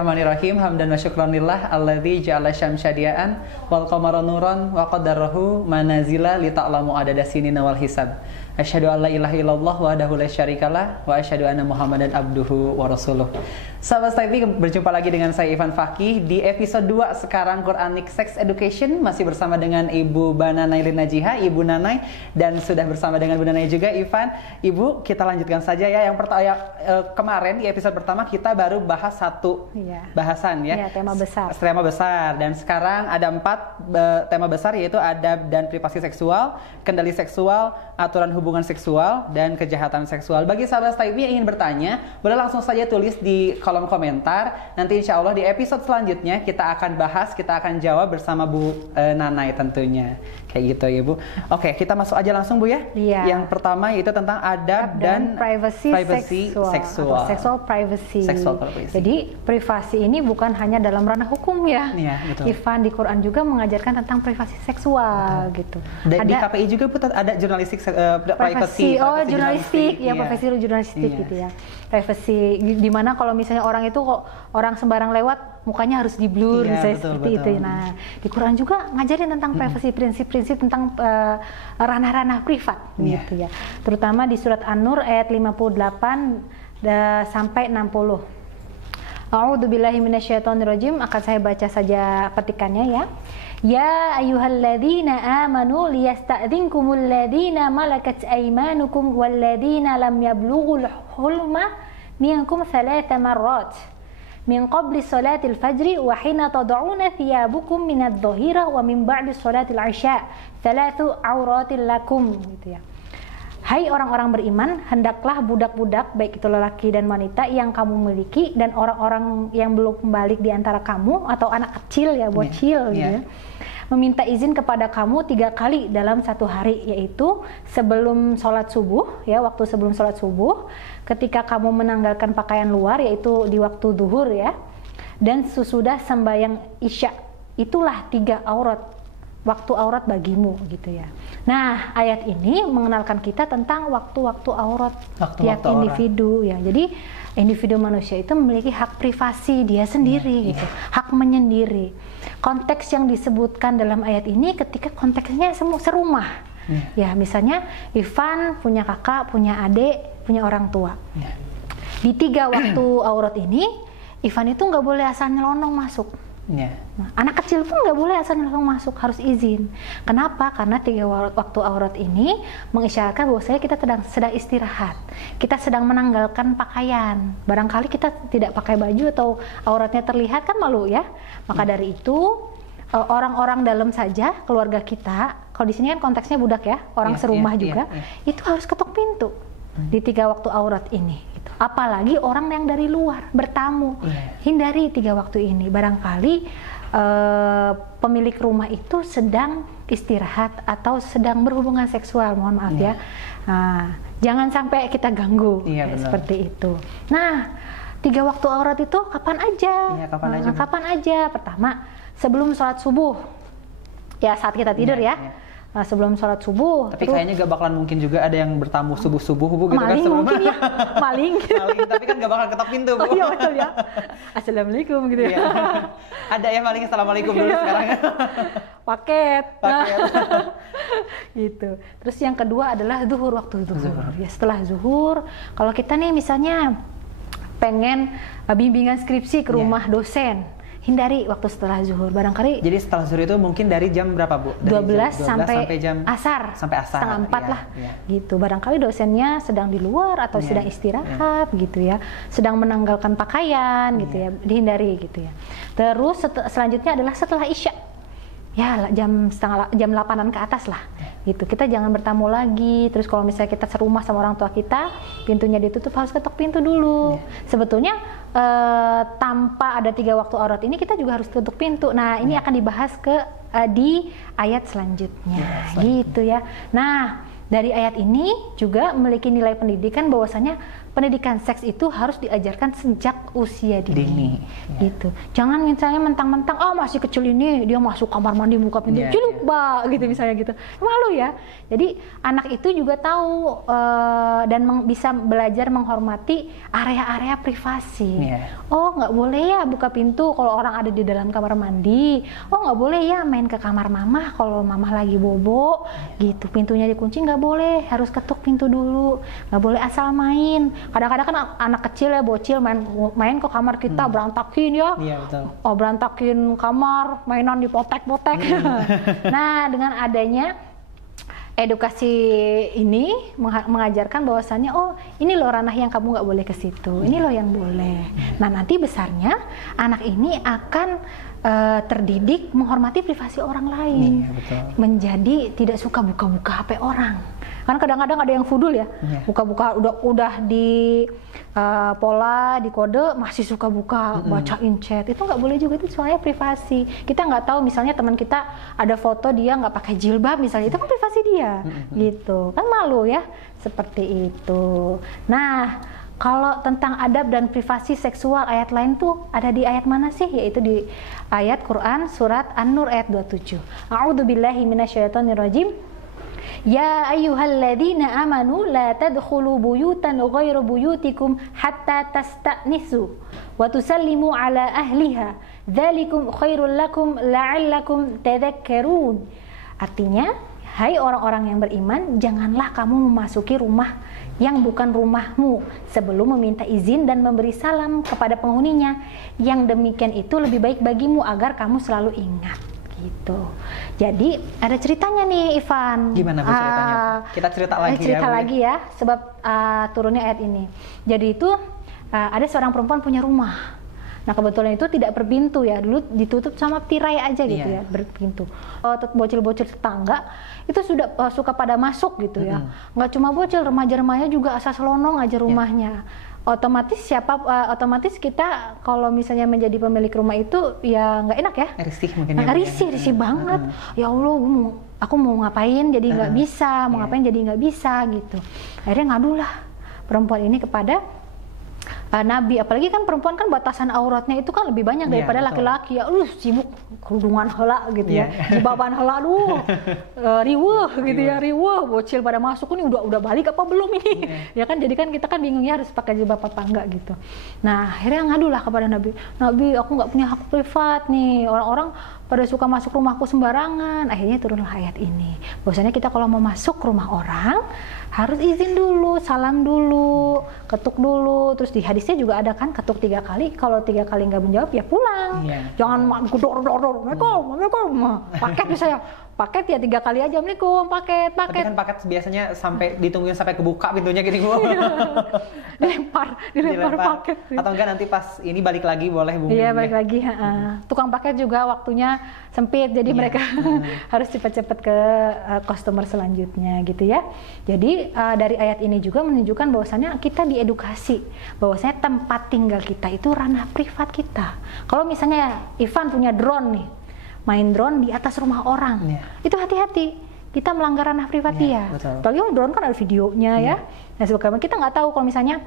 Bismillahirrahmanirrahim. Hamdan wa syukran lillah alladzi ja'ala syamsa diya'an wal qamara nuran wa qaddarahu manazila li ta'lamu adada sinina wal hisab. Asyhadu an la ilaha illallah wahdahu la syarikalah wa asyhadu anna Muhammadan abduhu wa rasuluh. Sahabat Stay, berjumpa lagi dengan saya Ivan Fakih di episode 2 sekarang Quranic Sex Education, masih bersama dengan Ibu Bananay Linajiha, Ibu Nanay, dan sudah bersama dengan Bu Nanay juga Ivan. Ibu, kita lanjutkan saja ya. Yang pertama kemarin di episode pertama kita baru bahas satu bahasan ya. Tema besar. Tema besar, dan sekarang ada 4 tema besar, yaitu adab dan privasi seksual, kendali seksual, aturan hubungan seksual, dan kejahatan seksual. Bagi sahabat Stay yang ingin bertanya, boleh langsung saja tulis di kolom komentar. Nanti insya Allah di episode selanjutnya kita akan bahas, kita akan jawab bersama Bu Nanay tentunya. Kayak gitu ya Bu. Oke, kita masuk aja langsung Bu ya. Iya. Yang pertama yaitu tentang adab dan privasi seksual. Sexual privacy. Jadi privasi ini bukan hanya dalam ranah hukum ya. Iya, betul. Ivan di Quran juga mengajarkan tentang privasi seksual gitu. Di KPI juga Bu ada jurnalistik privacy. Jurnalistik ya, profesi jurnalistik gitu ya. Privacy di mana kalau misalnya orang itu kok orang sembarang lewat mukanya harus di blur, seperti itu. Nah, di Quran juga ngajarin tentang privasi, prinsip-prinsip tentang ranah-ranah privat gitu ya. Terutama di surat An-Nur ayat 58 sampai 60. A'udzubillahi minasyaitonirrajim. Akan saya baca saja petikannya ya. Ya ayyuhalladzina amanu liyasta'dzinkumul ladzina malakat aymanukum walladzina lam yablughul hulma minkum 3 marrat min qabli salatil fajri wa hina tad'una thiyabukum minadh dhahira wa min ba'di salatil isya 3 auratil lakum gitu ya. Hai orang-orang beriman, hendaklah budak-budak, baik itu lelaki dan wanita yang kamu miliki, dan orang-orang yang belum balik di antara kamu, atau anak kecil ya, bocil gitu ya, meminta izin kepada kamu 3 kali dalam satu hari, yaitu sebelum sholat subuh ya, waktu sebelum sholat subuh, ketika kamu menanggalkan pakaian luar, yaitu di waktu duhur ya, dan sesudah sembahyang isya. Itulah 3 aurat, waktu aurat bagimu gitu ya. Nah, ayat ini mengenalkan kita tentang waktu-waktu aurat tiap individu ya. Jadi individu manusia itu memiliki hak privasi dia sendiri gitu, hak menyendiri. Konteks yang disebutkan dalam ayat ini ketika konteksnya serumah. Ya, misalnya Ivan punya kakak, punya adik, punya orang tua. Di 3 waktu aurat ini, Ivan itu nggak boleh asal nyelonong masuk. Nah, anak kecil pun nggak boleh asal langsung masuk, harus izin. Kenapa? Karena 3 waktu aurat ini mengisyaratkan bahwa kita sedang istirahat, kita sedang menanggalkan pakaian. Barangkali kita tidak pakai baju atau auratnya terlihat, kan malu ya. Maka dari itu orang-orang dalam saja, keluarga kita, kalau di sini kan konteksnya budak ya, orang serumah juga, itu harus ketuk pintu di 3 waktu aurat ini. Apalagi orang yang dari luar bertamu, hindari 3 waktu ini. Barangkali pemilik rumah itu sedang istirahat atau sedang berhubungan seksual, mohon maaf ya. Nah, jangan sampai kita ganggu seperti itu. Nah, 3 waktu aurat itu kapan aja? Kapan aja? Pertama, sebelum sholat subuh, ya saat kita tidur Nah, sebelum sholat subuh. Tapi kayaknya gak bakalan mungkin juga ada yang bertamu subuh-subuh Bu, gitu maling kan, mungkin ya. Maling, tapi kan gak bakal ketok pintu Bu. Oh iya betul ya. Assalamualaikum gitu ya. Ada ya maling assalamualaikum dulu sekarang. Paket. Gitu. Terus yang kedua adalah zuhur, waktu zuhur. Ya, setelah zuhur, kalau kita nih misalnya pengen bimbingan skripsi ke rumah dosen, hindari waktu setelah zuhur. Barangkali. Jadi setelah zuhur itu mungkin dari jam berapa Bu? Dari 12 sampai jam asar. Sampai asar. Setengah 4 lah. Gitu. Barangkali dosennya sedang di luar atau sedang istirahat gitu ya. Sedang menanggalkan pakaian gitu ya. Dihindari gitu ya. Terus selanjutnya adalah setelah isya. Ya, jam 8-an ke atas lah. Gitu. Kita jangan bertamu lagi. Terus kalau misalnya kita serumah sama orang tua kita, pintunya ditutup, harus ketok pintu dulu. Sebetulnya tanpa ada 3 waktu aurat ini kita juga harus tutup pintu. Nah, ini akan dibahas di ayat selanjutnya gitu ya. Nah, dari ayat ini juga memiliki nilai pendidikan bahwasanya pendidikan seks itu harus diajarkan sejak usia dini. Gitu. Jangan misalnya mentang-mentang masih kecil ini dia masuk kamar mandi buka pintu, ciluk gitu misalnya gitu. Malu ya. Jadi anak itu juga tahu dan bisa belajar menghormati area-area privasi. Oh, nggak boleh ya buka pintu kalau orang ada di dalam kamar mandi. Oh, nggak boleh ya main ke kamar mama kalau mama lagi bobo. Gitu. Pintunya dikunci nggak boleh, harus ketuk pintu dulu. Nggak boleh asal main. Kadang-kadang kan anak kecil ya bocil main ke kamar kita berantakin ya. Betul. Oh, berantakin kamar, mainan dipotek-potek. Nah, dengan adanya edukasi ini mengajarkan bahwasannya ini loh ranah yang kamu nggak boleh ke situ, ini loh yang boleh. Nah, nanti besarnya anak ini akan terdidik menghormati privasi orang lain, menjadi tidak suka buka-buka HP orang. Karena kadang-kadang ada yang fudul ya, buka-buka udah di pola, di kode masih suka buka, bacain chat. Itu nggak boleh juga, itu soalnya privasi. Kita nggak tahu misalnya teman kita ada foto dia nggak pakai jilbab misalnya, itu kan privasi dia, gitu. Kan malu ya, seperti itu. Nah, kalau tentang adab dan privasi seksual ayat lain tuh ada di ayat mana sih? Yaitu di ayat Quran surat An-Nur ayat 27. A'udzubillahi minasyaitonirrajim. Ya ayyuhalladzina amanu la tadkhulu buyutan ghairu buyutikum hatta tasta'nisu wa tusallimu ala ahliha. Dzalikum khairul lakum la'allakum tadhakkarun. Artinya, hai orang-orang yang beriman, janganlah kamu memasuki rumah yang bukan rumahmu sebelum meminta izin dan memberi salam kepada penghuninya. Yang demikian itu lebih baik bagimu agar kamu selalu ingat. Gitu. Jadi ada ceritanya nih, Ivan. Gimana Bu ceritanya? Kita cerita lagi ya, sebab turunnya ayat ini. Jadi itu ada seorang perempuan punya rumah. Nah, kebetulan itu tidak berpintu ya, dulu ditutup sama tirai aja gitu ya, berpintu. Bocil-bocil tetangga itu sudah suka pada masuk gitu ya. Nggak cuma bocil, remaja-remaja juga asal selonong aja rumahnya. Otomatis kita kalau misalnya menjadi pemilik rumah itu ya nggak enak ya, risih mungkin ya, risih banget. Ya Allah, aku mau ngapain jadi nggak bisa, mau ngapain jadi nggak bisa gitu. Akhirnya ngadulah perempuan ini kepada Nabi, apalagi kan perempuan kan batasan auratnya itu kan lebih banyak daripada laki-laki ya. Sibuk kerudungan heula gitu ya, jibaban heula, riweuh gitu ya, riweuh, bocil pada masuk ini udah balik apa belum ini? Ya kan, jadi kan kita kan bingungnya harus pakai jilbab apa enggak gitu. Nah, akhirnya ngadulah kepada Nabi, aku nggak punya hak privat nih, orang-orang pada suka masuk rumahku sembarangan. Akhirnya turunlah ayat ini, bahwasanya kita kalau mau masuk rumah orang harus izin dulu, salam dulu, ketuk dulu. Terus di hadisnya juga ada kan, ketuk 3 kali. Kalau 3 kali nggak menjawab ya pulang. Jangan gedor-gedor, Assalamualaikum, paket misalnya. Paket ya 3 kali aja, Assalamualaikum, paket. Tapi kan paket biasanya sampai ditungguin sampai kebuka pintunya gini Bu. dilempar paket. Atau enggak nanti pas ini balik lagi boleh Bu. Iya, balik lagi. Tukang paket juga waktunya sempit, jadi mereka harus cepat-cepat ke customer selanjutnya gitu ya. Jadi dari ayat ini juga menunjukkan bahwasannya kita diedukasi, bahwasannya tempat tinggal kita itu ranah privat kita. Kalau misalnya Ivan punya drone nih, main drone di atas rumah orang, itu hati-hati, kita melanggar ranah privat dia. Apalagi drone kan ada videonya ya. Nah, sebagainya kita nggak tahu kalau misalnya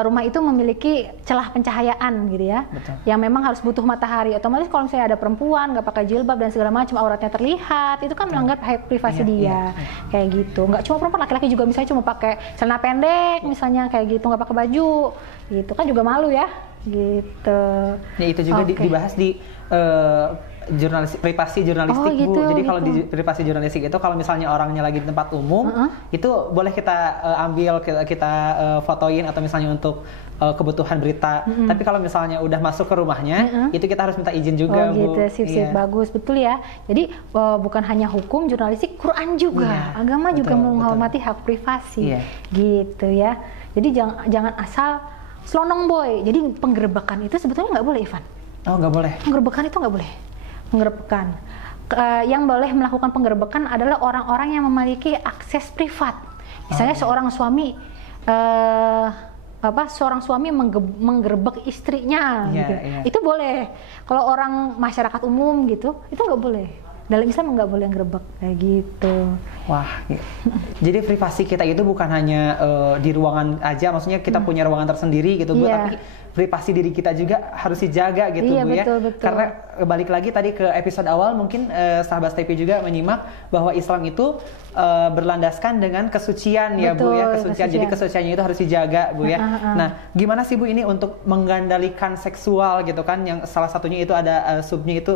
rumah itu memiliki celah pencahayaan gitu ya, yang memang harus butuh matahari. Otomatis kalau misalnya ada perempuan nggak pakai jilbab dan segala macam, auratnya terlihat, itu kan melanggar hak privasi dia. Kayak gitu. Nggak cuma perempuan, laki-laki juga misalnya cuma pakai celana pendek misalnya kayak gitu, nggak pakai baju, gitu kan juga malu ya. Gitu. Ya itu juga dibahas di privasi jurnalistik Bu. Jadi kalau di privasi jurnalistik itu kalau misalnya orangnya lagi di tempat umum, itu boleh kita ambil, kita fotoin atau misalnya untuk kebutuhan berita. Tapi kalau misalnya udah masuk ke rumahnya, itu kita harus minta izin juga Bu. Gitu, sip, bagus, betul ya. Jadi bukan hanya hukum jurnalistik, Quran juga, agama juga menghormati hak privasi, gitu ya. Jadi jangan asal selonong boy. Jadi penggerebekan itu sebetulnya nggak boleh, Ivan. Oh, nggak boleh. Penggerebekan itu nggak boleh. Penggerebekan. Yang boleh melakukan penggerebekan adalah orang-orang yang memiliki akses privat. Misalnya seorang suami menggerebek istrinya gitu. Itu boleh. Kalau orang masyarakat umum gitu, itu nggak boleh. dalam Islam nggak boleh ngerebek kayak gitu. Wah, jadi privasi kita itu bukan hanya di ruangan aja, maksudnya kita punya ruangan tersendiri gitu Bu, tapi privasi diri kita juga harus dijaga gitu Bu ya. Betul. Karena balik lagi tadi ke episode awal, mungkin sahabat Stepi juga menyimak bahwa Islam itu berlandaskan dengan kesucian ya Bu ya, kesucian. Jadi kesuciannya itu harus dijaga Bu ya. Nah, gimana sih Bu ini untuk mengendalikan seksual gitu kan, yang salah satunya itu ada subnya itu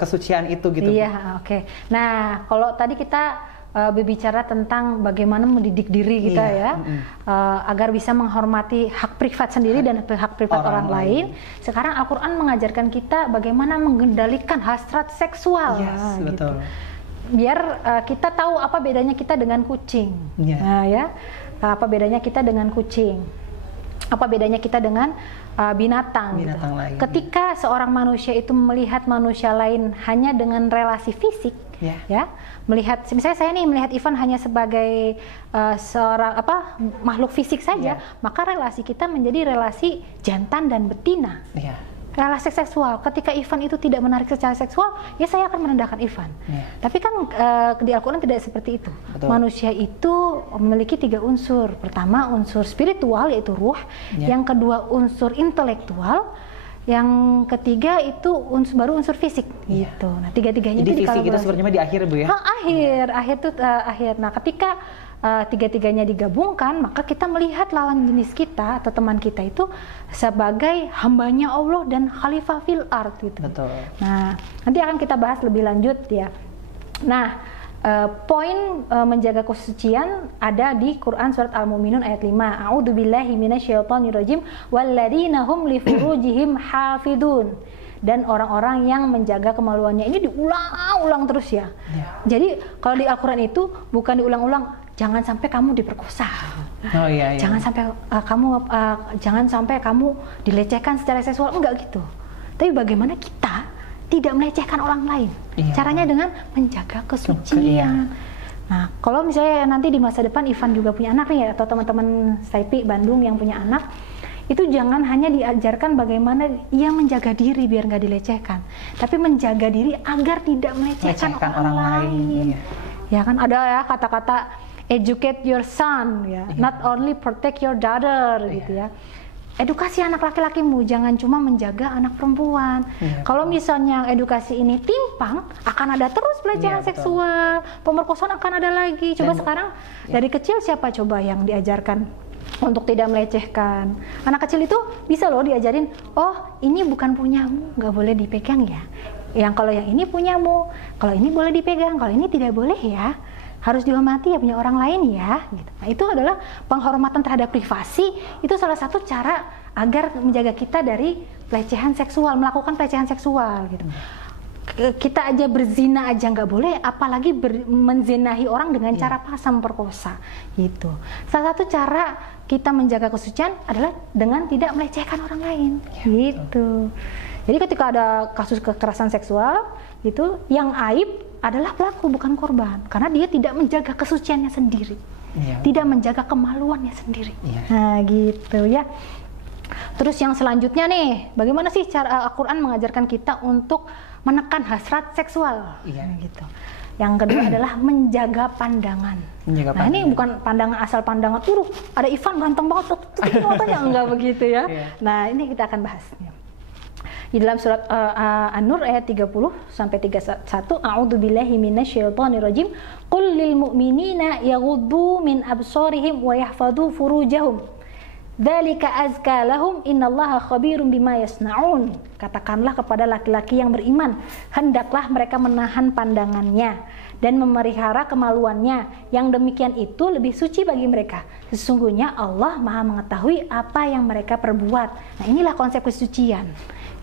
kesucian itu gitu. Iya, oke. Nah, kalau tadi kita berbicara tentang bagaimana mendidik diri kita agar bisa menghormati hak privat sendiri dan hak privat orang lain. Sekarang Al-Quran mengajarkan kita bagaimana mengendalikan hasrat seksual. Betul. Biar kita tahu apa bedanya kita dengan kucing. Nah, ya, apa bedanya kita dengan kucing? Apa bedanya kita dengan binatang gitu. Lain. Ketika seorang manusia itu melihat manusia lain hanya dengan relasi fisik, ya, melihat, misalnya saya nih melihat Ivan hanya sebagai seorang makhluk fisik saja, maka relasi kita menjadi relasi jantan dan betina. Relasi seksual. Ketika Ivan itu tidak menarik secara seksual, ya saya akan merendahkan Ivan. Tapi kan di Al-Quran tidak seperti itu. Betul. Manusia itu memiliki 3 unsur. Pertama, unsur spiritual yaitu ruh. Yang kedua, unsur intelektual. Yang ketiga itu baru unsur fisik gitu. Nah, tiga-tiganya itu fisik itu sebenarnya di akhir Bu ya. Akhir tuh akhir. Nah, ketika tiga-tiganya digabungkan, maka kita melihat lawan jenis kita atau teman kita itu sebagai hambanya Allah dan khalifah fil ard gitu. Betul. Nah, nanti akan kita bahas lebih lanjut ya. Nah, poin menjaga kesucian ada di Quran surat Al-Mu'minun ayat 5. A'udzubillahi minasyaitonirrajim walladzina hum li furujihim hafidun. Dan orang-orang yang menjaga kemaluannya, ini diulang-ulang terus ya. Jadi kalau di Al-Quran itu bukan diulang-ulang, jangan sampai kamu diperkosa. Jangan sampai kamu dilecehkan secara seksual, enggak gitu. Tapi bagaimana kita tidak melecehkan orang lain? Caranya dengan menjaga kesucian. Nah, kalau misalnya nanti di masa depan Ivan juga punya anak nih, atau teman-teman Staipi Bandung yang punya anak, itu jangan hanya diajarkan bagaimana ia menjaga diri biar nggak dilecehkan, tapi menjaga diri agar tidak melecehkan orang lain. Ya kan ada ya kata-kata educate your son ya, not only protect your daughter gitu ya. Edukasi anak laki-lakimu, jangan cuma menjaga anak perempuan. Kalau misalnya edukasi ini timpang, akan ada terus pelecehan seksual, pemerkosaan akan ada lagi. Coba sekarang dari kecil siapa coba yang diajarkan untuk tidak melecehkan? Anak kecil itu bisa loh diajarin, oh ini bukan punyamu, nggak boleh dipegang ya. Kalau yang ini punyamu, kalau ini boleh dipegang, kalau ini tidak boleh ya. Harus dihormati ya punya orang lain ya. Gitu. Nah, itu adalah penghormatan terhadap privasi. Itu salah satu cara agar menjaga kita dari pelecehan seksual, melakukan pelecehan seksual. Gitu. Kita aja berzina aja nggak boleh, apalagi menzinahi orang dengan cara paksa memperkosa. Gitu. Salah satu cara kita menjaga kesucian adalah dengan tidak melecehkan orang lain. Gitu. Jadi ketika ada kasus kekerasan seksual, itu yang aib adalah pelaku bukan korban, karena dia tidak menjaga kesuciannya sendiri, tidak menjaga kemaluannya sendiri. Nah gitu ya. Terus yang selanjutnya nih, bagaimana sih cara Al-Quran mengajarkan kita untuk menekan hasrat seksual? Gitu. Yang kedua adalah menjaga pandangan. Ini bukan pandangan asal pandangan, ada Ivan ganteng banget, matanya enggak begitu ya. Nah ini kita akan bahas. Di dalam surat An-Nur ayat 30 sampai 31, A'udzubillahi minasyaitonirrajim. Qul lil mu'minina yaghuddu min absarihim wa yahfadhu furujahum. Dzalika azka lahum innallaha khabirum bima yasnaun. Katakanlah kepada laki-laki yang beriman, hendaklah mereka menahan pandangannya dan memelihara kemaluannya. Yang demikian itu lebih suci bagi mereka. Sesungguhnya Allah Maha mengetahui apa yang mereka perbuat. Nah, inilah konsep kesucian.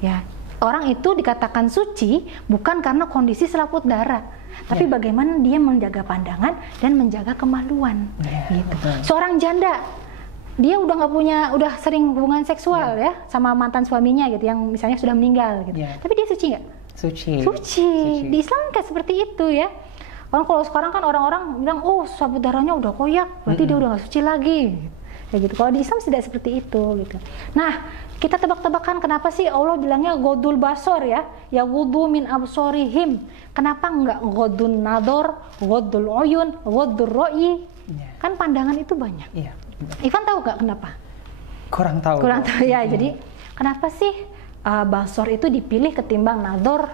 Ya, orang itu dikatakan suci bukan karena kondisi selaput darah, tapi bagaimana dia menjaga pandangan dan menjaga kemaluan. Gitu. Seorang janda, dia udah sering hubungan seksual ya sama mantan suaminya gitu, yang misalnya sudah meninggal gitu. Tapi dia suci nggak? Suci. Di Islam kayak seperti itu ya. Kalau sekarang kan orang-orang bilang, oh selaput darahnya udah koyak, berarti dia udah nggak suci lagi. Kayak gitu. Kalau di Islam tidak seperti itu gitu. Nah, Kita tebak-tebakan kenapa sih Allah bilangnya godul basor ya, ya gudu min absorihim. Kenapa enggak godun nador, godul uyun, godur ro'i? Kan pandangan itu banyak. Ivan tahu nggak kenapa? Kurang tahu ya. Jadi kenapa sih basor itu dipilih ketimbang nador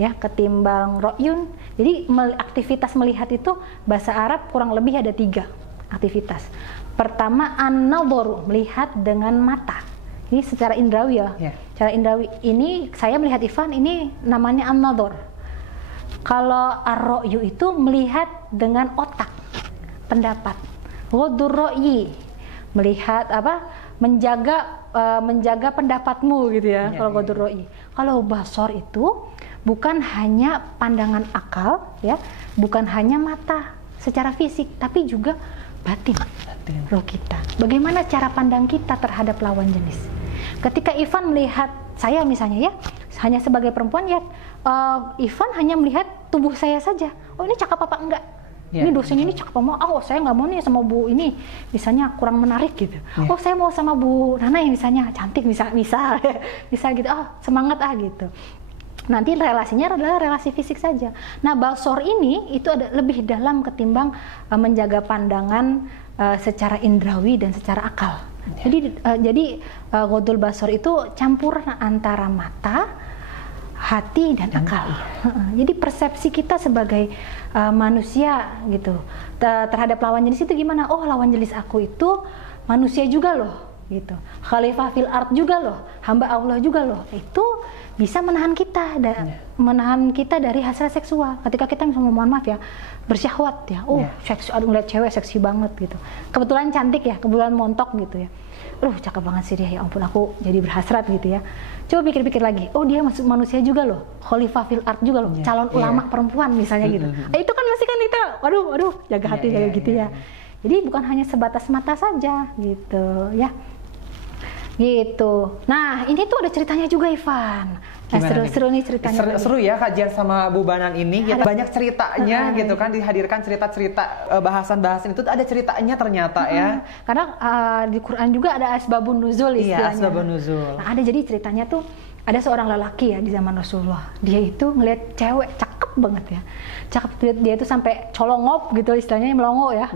ya, ketimbang ro'yun? Jadi aktivitas melihat itu bahasa Arab kurang lebih ada 3 aktivitas. Pertama an-nador, melihat dengan mata. Ini secara indrawi ya. Secara indrawi ini saya melihat Ivan, ini namanya an-nador. Kalau ar-ro'yu itu melihat dengan otak, pendapat. Ghadur ro'yi, melihat apa? Menjaga pendapatmu gitu ya. Kalau ghadur ro'yi. Kalau basor itu bukan hanya pandangan akal ya, bukan hanya mata secara fisik, tapi juga batin. Roh kita. Bagaimana cara pandang kita terhadap lawan jenis? Ketika Ivan melihat saya misalnya ya, hanya sebagai perempuan ya, Ivan hanya melihat tubuh saya saja. Oh ini cakep apa enggak? Ini dosen ini cakep apa? Oh saya nggak mau nih sama Bu ini, misalnya kurang menarik gitu. Oh saya mau sama Bu Nana yang misalnya cantik, bisa gitu. Oh semangat gitu. Nanti relasinya adalah relasi fisik saja. Nah basor ini itu ada lebih dalam ketimbang menjaga pandangan secara indrawi dan secara akal. Jadi ghodul basor itu campuran antara mata, hati dan akal. Jadi persepsi kita sebagai manusia gitu terhadap lawan jenis itu gimana? Oh lawan jenis aku itu manusia juga loh gitu. Khalifah fil ard juga loh, hamba Allah juga loh. Itu bisa menahan kita dari hasrat seksual. Ketika kita misalnya mohon maaf ya bersyahwat ya, seksual ngeliat cewek seksi banget gitu. Kebetulan cantik ya, kebetulan montok gitu ya. Cakep banget sih dia, ya ampun aku jadi berhasrat gitu ya. Coba pikir-pikir lagi, oh dia masuk manusia juga loh, khalifah fil ard juga loh, calon ulama perempuan misalnya gitu. Itu kan masih kan kita, waduh jaga hati jaga gitu ya. Jadi bukan hanya sebatas mata saja gitu ya. Gitu. Nah, ini tuh ada ceritanya juga Ivan. Seru nih ceritanya. Seru ya kajian sama Bu Banan ini. Gitu. Banyak ceritanya gitu kan, dihadirkan cerita-cerita bahasan-bahasan itu ada ceritanya ternyata ya. Karena di Quran juga ada asbabun nuzul istilahnya. Iya, asbabun nuzul. Nah, ada jadi ceritanya tuh ada seorang lelaki ya di zaman Rasulullah. Dia itu ngeliat cewek cakep banget ya. Cakep, dia itu sampai colongop gitu istilahnya, melongo ya.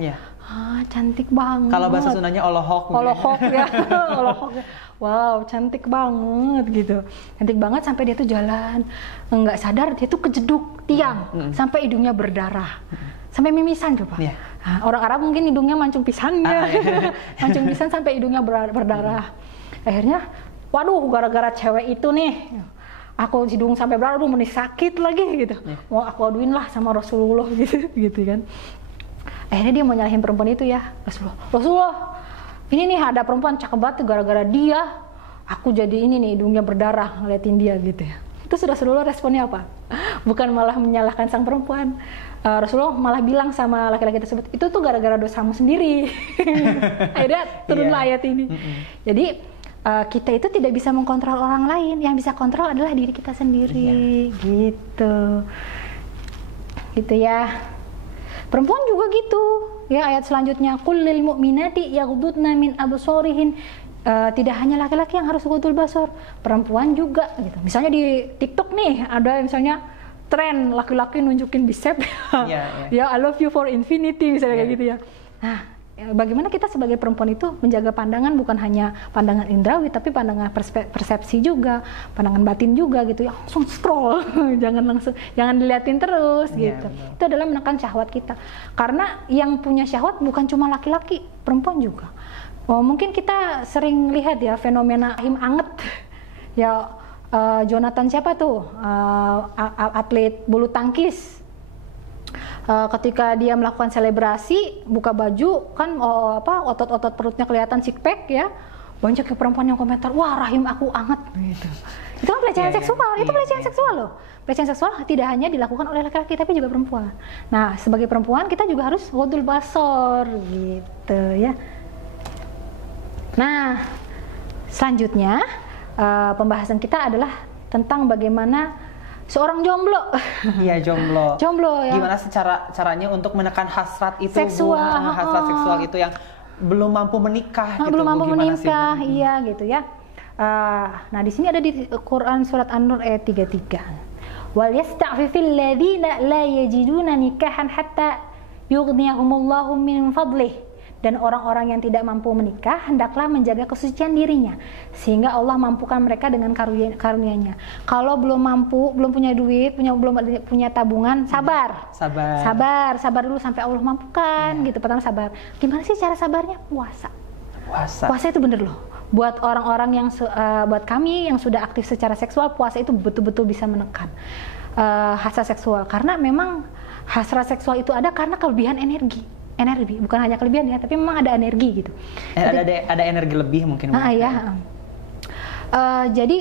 Cantik banget. Kalau bahasa Sundanya olohok. Olohok ya. Olohok ya. Wow, cantik banget gitu. Cantik banget sampai dia tuh jalan nggak sadar dia tuh kejeduk tiang sampai hidungnya berdarah. Sampai mimisan coba. Nah, orang Arab mungkin hidungnya mancung pisang ya. Mancung pisang sampai hidungnya berdarah. Akhirnya waduh gara-gara cewek itu nih aku hidung sampai berdarah, aduh menih sakit lagi gitu. Mau aku aduin lah sama Rasulullah gitu kan. Akhirnya dia mau nyalahin perempuan itu ya, Rasulullah ini nih ada perempuan cakep banget gara-gara dia aku jadi ini nih hidungnya berdarah ngeliatin dia gitu ya. Itu Rasulullah responnya apa? Bukan malah menyalahkan sang perempuan, Rasulullah malah bilang sama laki-laki tersebut, itu tuh gara-gara dosamu sendiri. Akhirnya turunlah ayat ini. Jadi kita itu tidak bisa mengkontrol orang lain, yang bisa kontrol adalah diri kita sendiri. Gitu ya. Perempuan juga gitu ya, ayat selanjutnya kullil mu'minati yaghdudna min absarihin. Tidak hanya laki-laki yang harus ghodul basar, perempuan juga gitu. Misalnya di TikTok nih ada misalnya tren laki-laki nunjukin bicep ya I love you for infinity misalnya kayak gitu ya. Nah bagaimana kita sebagai perempuan itu menjaga pandangan, bukan hanya pandangan indrawi tapi pandangan persepsi juga, pandangan batin juga gitu ya. Langsung scroll jangan diliatin terus gitu. Itu adalah menekan syahwat kita, karena yang punya syahwat bukan cuma laki-laki, perempuan juga. Mungkin kita sering lihat ya fenomena rahim anget ya. Jonathan siapa tuh atlet bulu tangkis, ketika dia melakukan selebrasi buka baju kan otot-otot perutnya kelihatan six pack ya, banyak perempuan yang komentar wah rahim aku anget gitu. Itu kan pelecehan seksual, itu pelecehan seksual loh. Pelecehan seksual tidak hanya dilakukan oleh laki-laki tapi juga perempuan. Nah sebagai perempuan kita juga harus ghodul basar gitu ya. Nah selanjutnya pembahasan kita adalah tentang bagaimana seorang jomblo. Iya, jomblo ya. Gimana caranya untuk menekan hasrat itu, seksual, hasrat seksual itu yang belum mampu menikah gitu. Belum mampu menikah, iya gitu ya. Nah di sini ada di Quran surat An-Nur ayat 33. Wal yasta'fifil ladzina la yajiduna nikahan hatta yughniyahumullahu min fadlih. Dan orang-orang yang tidak mampu menikah hendaklah menjaga kesucian dirinya sehingga Allah mampukan mereka dengan karunia-Nya. Kalau belum mampu, belum punya duit, belum punya tabungan, sabar dulu sampai Allah mampukan gitu. Pertama sabar. Gimana sih cara sabarnya? Puasa itu bener loh. Buat orang-orang yang buat kami yang sudah aktif secara seksual, puasa itu betul-betul bisa menekan hasrat seksual, karena memang hasrat seksual itu ada karena kelebihan energi, bukan hanya kelebihan ya, tapi memang ada energi gitu. Ada energi lebih mungkin. Jadi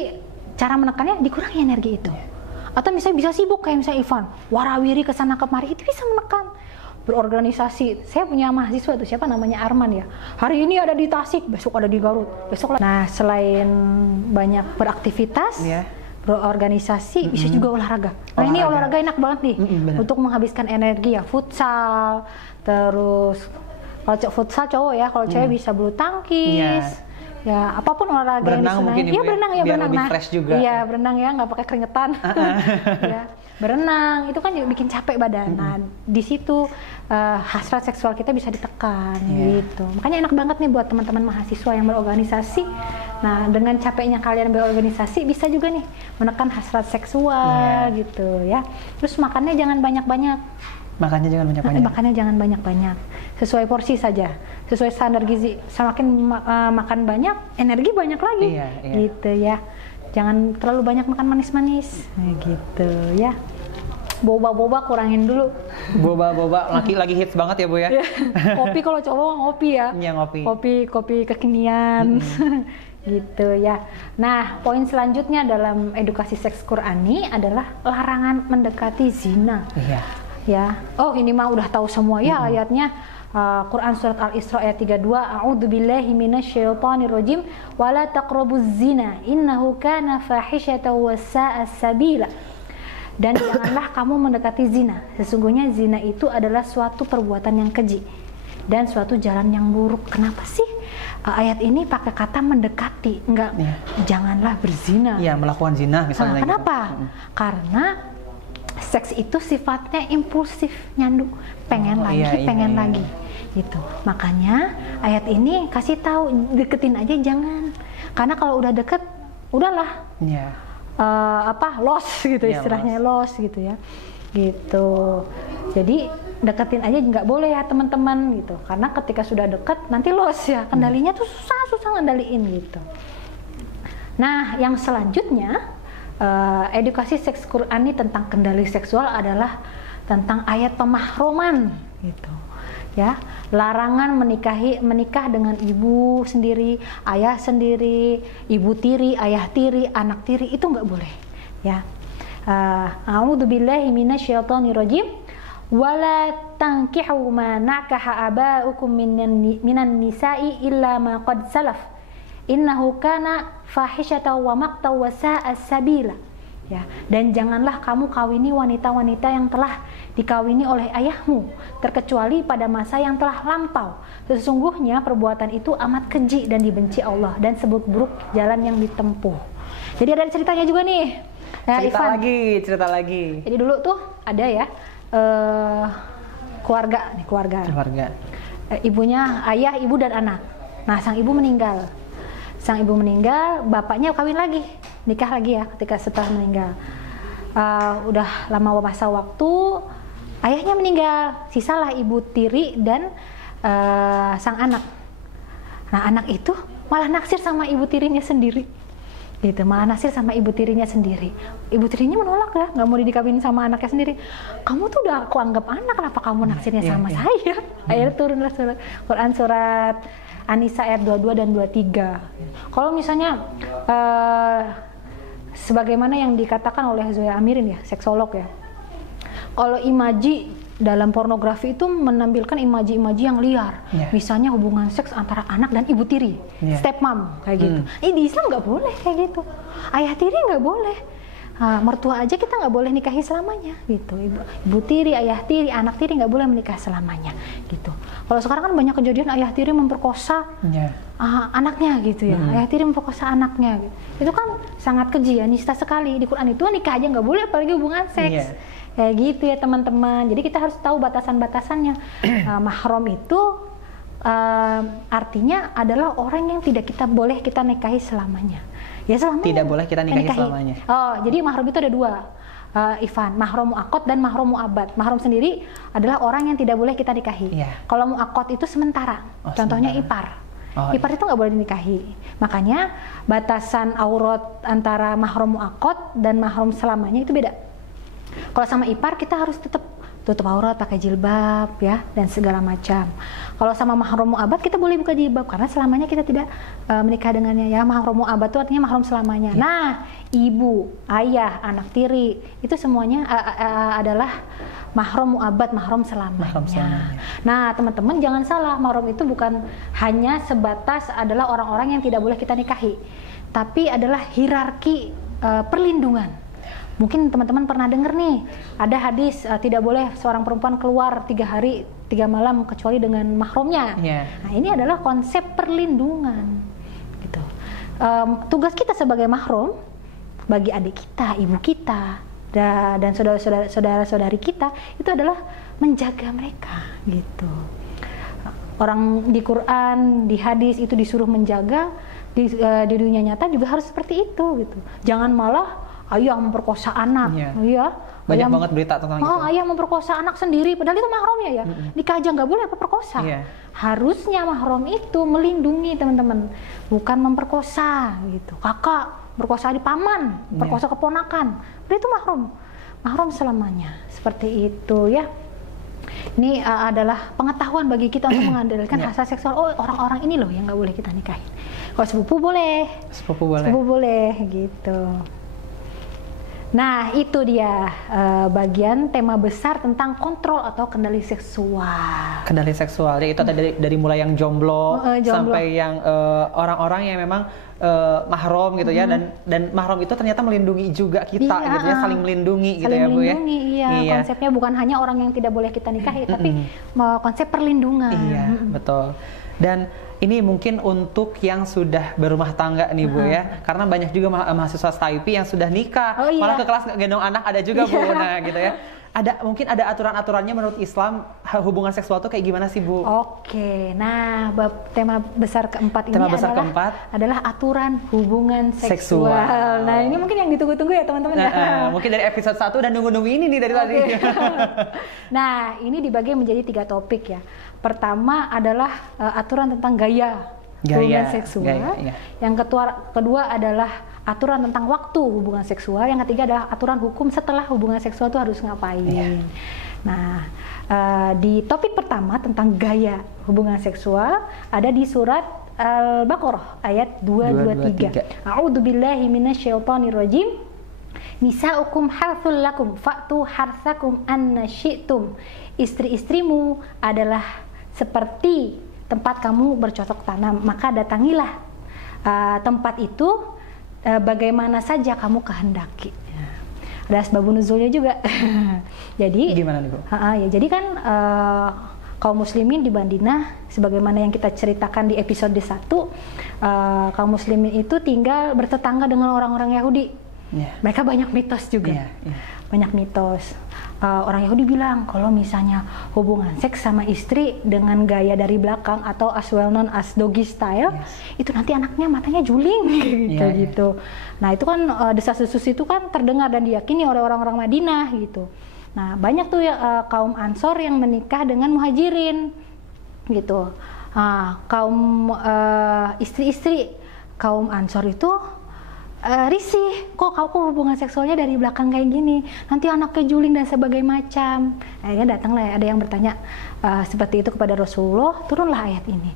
cara menekannya dikurangi energi itu. Atau misalnya bisa sibuk kayak misalnya Ivan, warawiri kesana kemari, itu bisa menekan. Berorganisasi, saya punya mahasiswa itu siapa namanya Arman ya. Hari ini ada di Tasik, besok ada di Garut, besok. Nah selain banyak beraktivitas, berorganisasi, bisa juga olahraga. Nah ini olahraga enak banget nih untuk menghabiskan energi ya. Futsal, terus kalau futsal cowok ya, kalau cewek bisa bulu tangkis, ya apapun olahraga berenang yang mungkin berenang ya, biar berenang. lebih fresh juga. Iya berenang ya, nggak pakai keringetan. Ya berenang itu kan juga bikin capek badan. Nah di situ hasrat seksual kita bisa ditekan gitu. Makanya enak banget nih buat teman-teman mahasiswa yang berorganisasi. Nah dengan capeknya kalian berorganisasi bisa juga nih menekan hasrat seksual gitu ya. Terus makannya jangan banyak-banyak. Makannya jangan banyak-banyak. Sesuai porsi saja. Sesuai standar gizi. Semakin makan banyak, energi banyak lagi. Gitu ya. Jangan terlalu banyak makan manis-manis. Gitu ya. Boba-boba kurangin dulu. Boba lagi hits banget ya Bu ya. Kopi kalau cowok ngopi ya. Iya ngopi. Kopi kekinian. Gitu ya. Nah, poin selanjutnya dalam edukasi seks Qur'ani adalah larangan mendekati zina. Ya. Oh, ini mah udah tahu semua ya ayatnya. Quran surat Al-Isra ayat 32, A'udzubillahi minasyaitonirrajim wa la taqrabuz zina innahu kana fahisyatan wa sa'a sabila. Dan janganlah kamu mendekati zina. Sesungguhnya zina itu adalah suatu perbuatan yang keji dan suatu jalan yang buruk. Kenapa sih ayat ini pakai kata mendekati? Enggak, janganlah berzina. Iya, melakukan zina misalnya. Kenapa? Karena seks itu sifatnya impulsif, nyandu, pengen lagi. Gitu. Makanya ayat ini kasih tahu deketin aja jangan. Karena kalau udah deket, udahlah. Loss gitu istilahnya, loss gitu ya. Gitu. Jadi deketin aja nggak boleh ya teman-teman gitu. Karena ketika sudah deket nanti loss ya. Kendalinya tuh susah ngendaliin gitu. Nah, yang selanjutnya edukasi seks Qur'ani tentang kendali seksual adalah tentang ayat pemahroman gitu. Ya, larangan menikah dengan ibu sendiri, ayah sendiri, ibu tiri, ayah tiri, anak tiri, itu nggak boleh. Ya, a'udzubillahi minasyaitonirrajim. Wala tankihu ma nakaha aba'ukum minan nisa'i illa ma qad salaf. Innahu kana fahisyatan wa maqtan wa sa'a sabila. Ya, dan janganlah kamu kawini wanita-wanita yang telah dikawini oleh ayahmu, terkecuali pada masa yang telah lampau. Sesungguhnya perbuatan itu amat keji dan dibenci Allah dan seburuk-buruk jalan yang ditempuh. Jadi ada ceritanya juga nih. Nah, cerita lagi. Jadi dulu tuh ada ya keluarga. Ibunya, ayah, ibu dan anak. Nah, sang ibu meninggal, bapaknya kawin lagi, nikah lagi ya ketika setelah meninggal. Udah lama masa waktu, ayahnya meninggal, sisalah ibu tiri dan sang anak. Nah, anak itu malah naksir sama ibu tirinya sendiri. Gitu, Ibu tirinya menolak ya, nggak mau dikawin sama anaknya sendiri. Kamu tuh udah aku anggap anak, kenapa kamu naksirnya sama saya? Akhirnya turunlah Quran surat An-Nisa ayat 22 dan 23. Kalau misalnya sebagaimana yang dikatakan oleh Zoya Amirin ya, seksolog ya. Kalau imaji dalam pornografi itu menampilkan imaji-imaji yang liar. Misalnya hubungan seks antara anak dan ibu tiri, stepmom kayak gitu. Di Islam nggak boleh kayak gitu. Ayah tiri nggak boleh. Mertua aja kita nggak boleh nikahi selamanya gitu. Ibu tiri, ayah tiri, anak tiri nggak boleh menikah selamanya gitu. Kalau sekarang kan banyak kejadian ayah tiri memperkosa anaknya gitu ya, ayah tiri memperkosa anaknya gitu. Itu kan sangat keji ya, nista sekali. Di Quran itu nikah aja nggak boleh, apalagi hubungan seks. Kayak gitu ya teman-teman. Jadi kita harus tahu batasan-batasannya. Mahram itu artinya adalah orang yang tidak boleh kita nikahi selamanya. Ya selamanya. Tidak boleh kita nikahi selamanya. Oh, jadi mahram itu ada dua. Ivan, mahram mu'aqqad dan mahram mu'abbad. Mahram sendiri adalah orang yang tidak boleh kita nikahi. Kalau mu'aqqad itu sementara. Contohnya ipar. Ipar itu nggak boleh dinikahi. Makanya batasan aurat antara mahram mu'aqqad dan mahram selamanya itu beda. Kalau sama ipar kita harus tetap tutup aurat, pakai jilbab ya, dan segala macam. Kalau sama mahram mu'abbad kita boleh buka jilbab karena selamanya kita tidak menikah dengannya ya. Mahram mu'abbad itu artinya mahram selamanya. Nah, ibu, ayah, anak tiri itu semuanya adalah mahram mu'abbad, mahram selamanya. Nah, teman-teman jangan salah, mahram itu bukan hanya sebatas adalah orang-orang yang tidak boleh kita nikahi, tapi adalah hierarki perlindungan. Mungkin teman-teman pernah dengar nih, ada hadis tidak boleh seorang perempuan keluar 3 hari 3 malam kecuali dengan mahramnya. Nah, ini adalah konsep perlindungan. Gitu. Tugas kita sebagai mahram bagi adik kita, ibu kita, dan saudara-saudari kita itu adalah menjaga mereka. Gitu. Orang di Quran, di hadis itu disuruh menjaga, di dunia nyata juga harus seperti itu. Gitu. Jangan malah ayah memperkosa anak, banyak banget berita tentang itu. Ayah memperkosa anak sendiri, padahal itu mahramnya ya. Nikah aja nggak boleh apa perkosa. Harusnya mahram itu melindungi teman-teman, bukan memperkosa gitu. Kakak berkosa di paman, perkosa keponakan, itu mahram selamanya. Seperti itu ya. Ini adalah pengetahuan bagi kita untuk mengandalkan hasrat seksual. Oh, orang-orang ini loh yang nggak boleh kita nikahin. Kalau sepupu boleh, sepupu boleh gitu. Nah, itu dia bagian tema besar tentang kontrol atau kendali seksual. Kendali seksual, ya itu dari mulai yang jomblo sampai yang orang-orang yang memang mahram gitu ya, dan mahram itu ternyata melindungi juga kita gitu ya, saling melindungi gitu ya Bu ya. Iya. Konsepnya bukan hanya orang yang tidak boleh kita nikahi, tapi konsep perlindungan. Iya, betul. Dan ini mungkin untuk yang sudah berumah tangga nih Bu ya, karena banyak juga mahasiswa STAIPI yang sudah nikah, malah ke kelas gendong anak ada juga Bu. Nah gitu ya, mungkin ada aturan-aturannya menurut Islam hubungan seksual tuh kayak gimana sih Bu? Oke, nah tema besar keempat ini adalah aturan hubungan seksual. Nah ini mungkin yang ditunggu-tunggu ya teman-teman ya. Mungkin dari episode 1 dan nunggu-nunggu ini nih dari tadi. Nah ini dibagi menjadi 3 topik ya. Pertama adalah aturan tentang gaya hubungan seksual. Yang kedua adalah aturan tentang waktu hubungan seksual. Yang ketiga adalah aturan hukum setelah hubungan seksual itu harus ngapain. Nah, di topik pertama tentang gaya hubungan seksual ada di surat Al-Baqarah ayat 223. A'udzubillahi minasyaitonirrajim. Nisa'ukum harthul lakum fa'tu harthakum anna syi'tum. Istri-istrimu adalah seperti tempat kamu bercocok tanam, maka datangilah tempat itu bagaimana saja kamu kehendaki. Ada asbabun nuzulnya juga. Jadi gimana nih Bu? Jadi kan kaum muslimin di Madinah, sebagaimana yang kita ceritakan di episode 1, kaum muslimin itu tinggal bertetangga dengan orang-orang Yahudi. Mereka banyak mitos juga. Banyak mitos. Orang Yahudi bilang kalau misalnya hubungan seks sama istri dengan gaya dari belakang atau as well known as doggy style, itu nanti anaknya matanya juling gitu. Nah itu kan desas-desus itu kan terdengar dan diyakini oleh orang-orang Madinah gitu. Nah banyak tuh ya kaum Ansor yang menikah dengan muhajirin gitu. Kaum istri-istri kaum Ansor itu risih, kok aku hubungan seksualnya dari belakang kayak gini, nanti anaknya juling dan sebagainya macam. Akhirnya datanglah ada yang bertanya seperti itu kepada Rasulullah, turunlah ayat ini.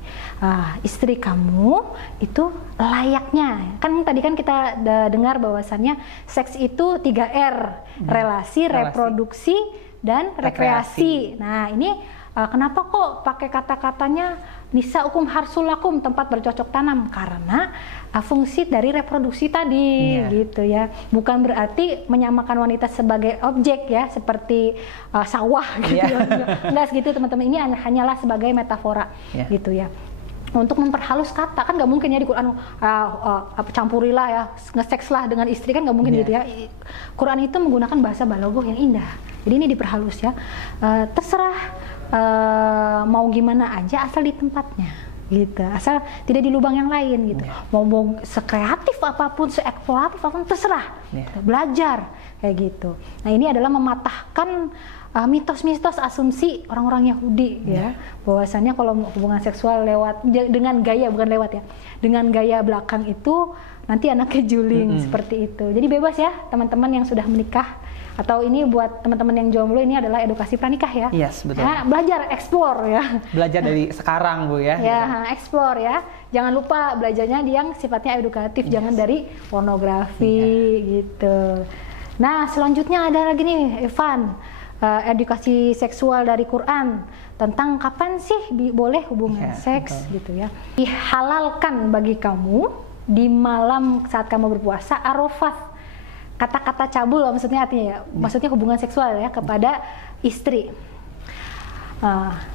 Istri kamu itu layaknya, kan tadi kan kita dengar bahwasannya seks itu 3R, relasi, reproduksi, dan rekreasi. Nah ini kenapa kok pakai kata-katanya nisa'ukum harsulakum, tempat bercocok tanam? Karena fungsi dari reproduksi tadi gitu ya. Bukan berarti menyamakan wanita sebagai objek ya, seperti sawah gitu ya. Enggak segitu teman-teman, ini hanyalah sebagai metafora gitu ya. untuk memperhalus kata. Kan nggak mungkin ya di Quran campurilah ya, nge-seks lah dengan istri, kan nggak mungkin gitu ya. Quran itu menggunakan bahasa balaghah yang indah, jadi ini diperhalus ya. Terserah mau gimana aja asal di tempatnya gitu, asal tidak di lubang yang lain gitu. Mau sekreatif apapun, seeksploratif apapun, terserah. Belajar kayak gitu. Nah, ini adalah mematahkan mitos-mitos asumsi orang-orang Yahudi ya, bahwasannya kalau hubungan seksual lewat dengan gaya, bukan lewat ya, dengan gaya belakang itu nanti anaknya juling seperti itu. Jadi bebas ya teman-teman yang sudah menikah, atau ini buat teman-teman yang jomblo, ini adalah edukasi pranikah ya. Yes, betul. Ya, belajar, explore ya. Belajar dari sekarang Bu ya. Ya, gitu. Explore ya. Jangan lupa belajarnya yang sifatnya edukatif, jangan dari pornografi gitu. Nah, selanjutnya ada lagi nih, Evan. Edukasi seksual dari Quran tentang kapan sih boleh hubungan seks gitu ya. Dihalalkan bagi kamu di malam saat kamu berpuasa Arafah. Kata-kata cabul maksudnya artinya ya, maksudnya hubungan seksual ya kepada istri.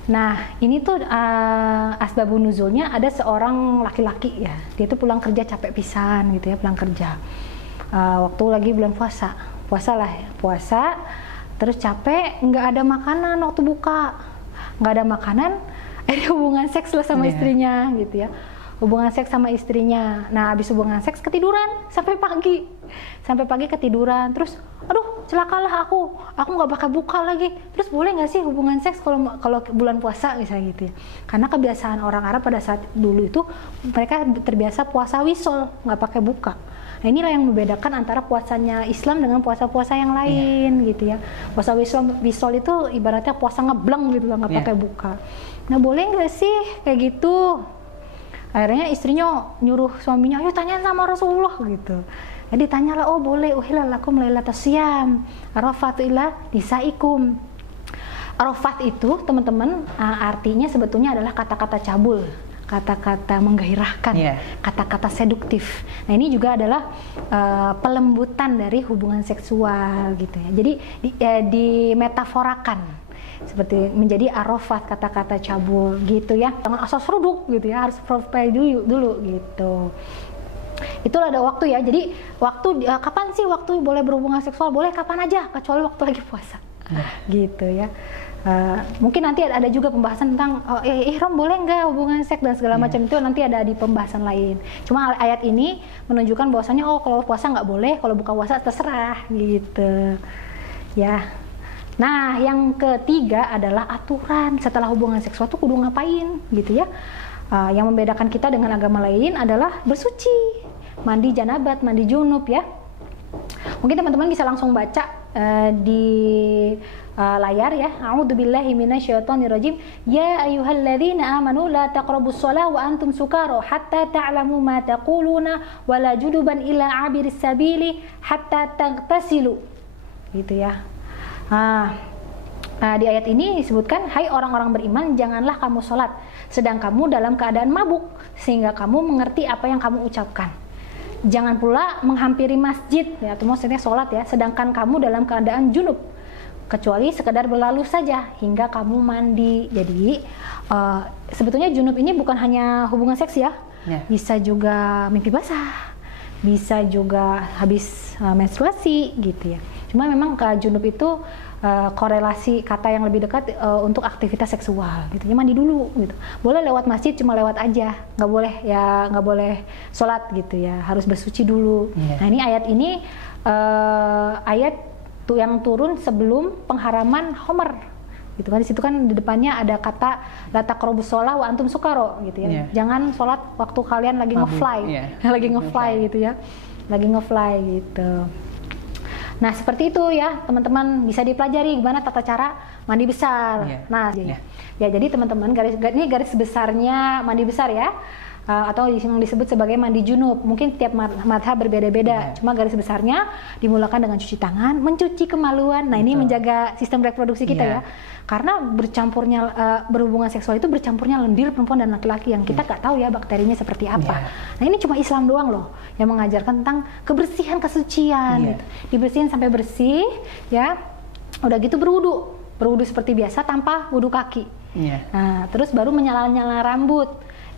Nah, ini tuh asbabun nuzulnya, ada seorang laki-laki ya, dia tuh pulang kerja capek pisan gitu ya, pulang kerja waktu lagi bulan puasa terus capek, nggak ada makanan waktu buka, nggak ada makanan, ada hubungan seks lah sama istrinya gitu ya, hubungan seks sama istrinya. Nah, habis hubungan seks ketiduran sampai pagi ketiduran, terus aduh celakalah aku nggak bakal buka lagi. Terus boleh nggak sih hubungan seks kalau bulan puasa misalnya gitu ya, karena kebiasaan orang Arab pada saat dulu itu mereka terbiasa puasa wisol, nggak pakai buka. Nah, inilah yang membedakan antara puasanya Islam dengan puasa-puasa yang lain gitu ya. Puasa wisol itu ibaratnya puasa ngebleng gitu lah, nggak pakai buka. Nah, boleh nggak sih kayak gitu? Akhirnya istrinya nyuruh suaminya, ayo tanya sama Rasulullah gitu. Jadi tanyalah, oh boleh, uhilal lakum lailatas syiyam arafatu ila nisaikum. Arafat itu teman-teman artinya sebetulnya adalah kata-kata cabul, kata-kata menggairahkan, kata-kata seduktif. Nah, ini juga adalah pelembutan dari hubungan seksual gitu ya. Jadi dimetaforakan seperti menjadi arafat, kata-kata cabul gitu ya. Jangan asal seruduk gitu ya, harus profile dulu gitu. Itulah ada waktu ya. Jadi waktu kapan sih waktu boleh berhubungan seksual? Boleh kapan aja, kecuali waktu lagi puasa. Gitu ya. Mungkin nanti ada juga pembahasan tentang ihram boleh nggak hubungan seks dan segala macam, itu nanti ada di pembahasan lain. Cuma ayat ini menunjukkan bahwasanya kalau puasa nggak boleh, kalau buka puasa terserah gitu ya. Nah, yang ketiga adalah aturan setelah hubungan seksual tuh kudu ngapain gitu ya. Yang membedakan kita dengan agama lain adalah bersuci, mandi janabat, mandi junub ya. Mungkin teman-teman bisa langsung baca di layar ya. A'udzubillahi minasyaitonirrajim. Ya ayyuhalladzina amanu la taqrabus shalah wa antum sukara hatta ta'lamu ma taquluna wa la junuban illa 'abiris sabili hatta taghtasilu. Gitu ya. Di ayat ini disebutkan, hai orang-orang beriman, janganlah kamu sholat sedang kamu dalam keadaan mabuk sehingga kamu mengerti apa yang kamu ucapkan. Jangan pula menghampiri masjid ya, itu maksudnya sholat ya, sedangkan kamu dalam keadaan junub, kecuali sekedar berlalu saja hingga kamu mandi. Jadi sebetulnya junub ini bukan hanya hubungan seks ya, bisa juga mimpi basah, bisa juga habis menstruasi gitu ya. Cuma memang ke junub itu korelasi kata yang lebih dekat untuk aktivitas seksual gitu. Ya, mandi dulu gitu. Boleh lewat masjid, cuma lewat aja, nggak boleh sholat gitu ya, harus bersuci dulu. Nah, ini ayat ini ayat yang turun sebelum pengharaman Homer gitu kan. Di situ kan di depannya ada kata la taqrabus shalah wa antum sukara gitu ya. Jangan sholat waktu kalian lagi nge-fly. Lagi nge-fly gitu ya. Lagi nge-fly gitu. Nah, seperti itu ya teman-teman, bisa dipelajari gimana tata cara mandi besar. Nah, ya jadi teman-teman, ini garis besarnya mandi besar ya, atau yang disebut sebagai mandi junub. Mungkin tiap madhab berbeda-beda, cuma garis besarnya dimulakan dengan cuci tangan, mencuci kemaluan. Nah, ini menjaga sistem reproduksi kita ya, karena bercampurnya berhubungan seksual itu bercampurnya lendir perempuan dan laki-laki yang kita nggak tahu ya bakterinya seperti apa. Nah, ini cuma Islam doang loh yang mengajarkan tentang kebersihan, kesucian gitu. Dibersihin sampai bersih ya, udah gitu berwudu seperti biasa tanpa wudu kaki. Nah, terus baru menyala-nyala rambut.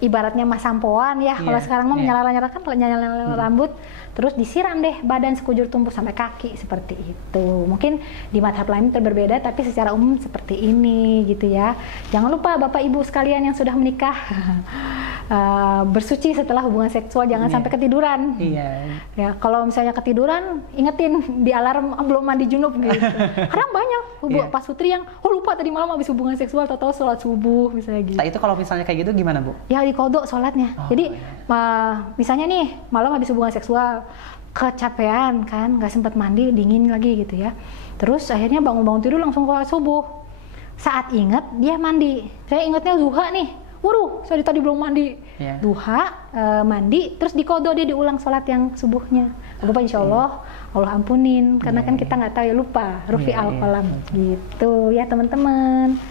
ibaratnya mas sampoan ya. Kalau sekarang mah menyala-nyalakan, nyala rambut, terus disiram deh badan sekujur tubuh sampai kaki seperti itu. Mungkin di madhab lain berbeda, tapi secara umum seperti ini gitu ya. Jangan lupa Bapak Ibu sekalian yang sudah menikah bersuci setelah hubungan seksual, jangan sampai ketiduran. Ya, kalau misalnya ketiduran, ingetin di alarm belum mandi junub gitu. Karena banyak pasutri yang lupa tadi malam habis hubungan seksual, tahu-tahu sholat subuh misalnya gitu. Nah itu kalau misalnya kayak gitu gimana Bu? Ya dikodok sholatnya. Jadi misalnya nih malam habis hubungan seksual, kecapean kan, nggak sempat mandi, dingin lagi gitu ya. Terus akhirnya bangun-bangun tidur langsung sholat subuh. Saat ingat dia mandi. Saya ingatnya duha nih. Waduh, saya tadi belum mandi. Duha, mandi, terus dikodok dia diulang sholat yang subuhnya. Lupa insya Allah, Allah ampunin. Karena kan kita nggak tahu ya, lupa. Rufi al-qalam. Gitu ya teman-teman.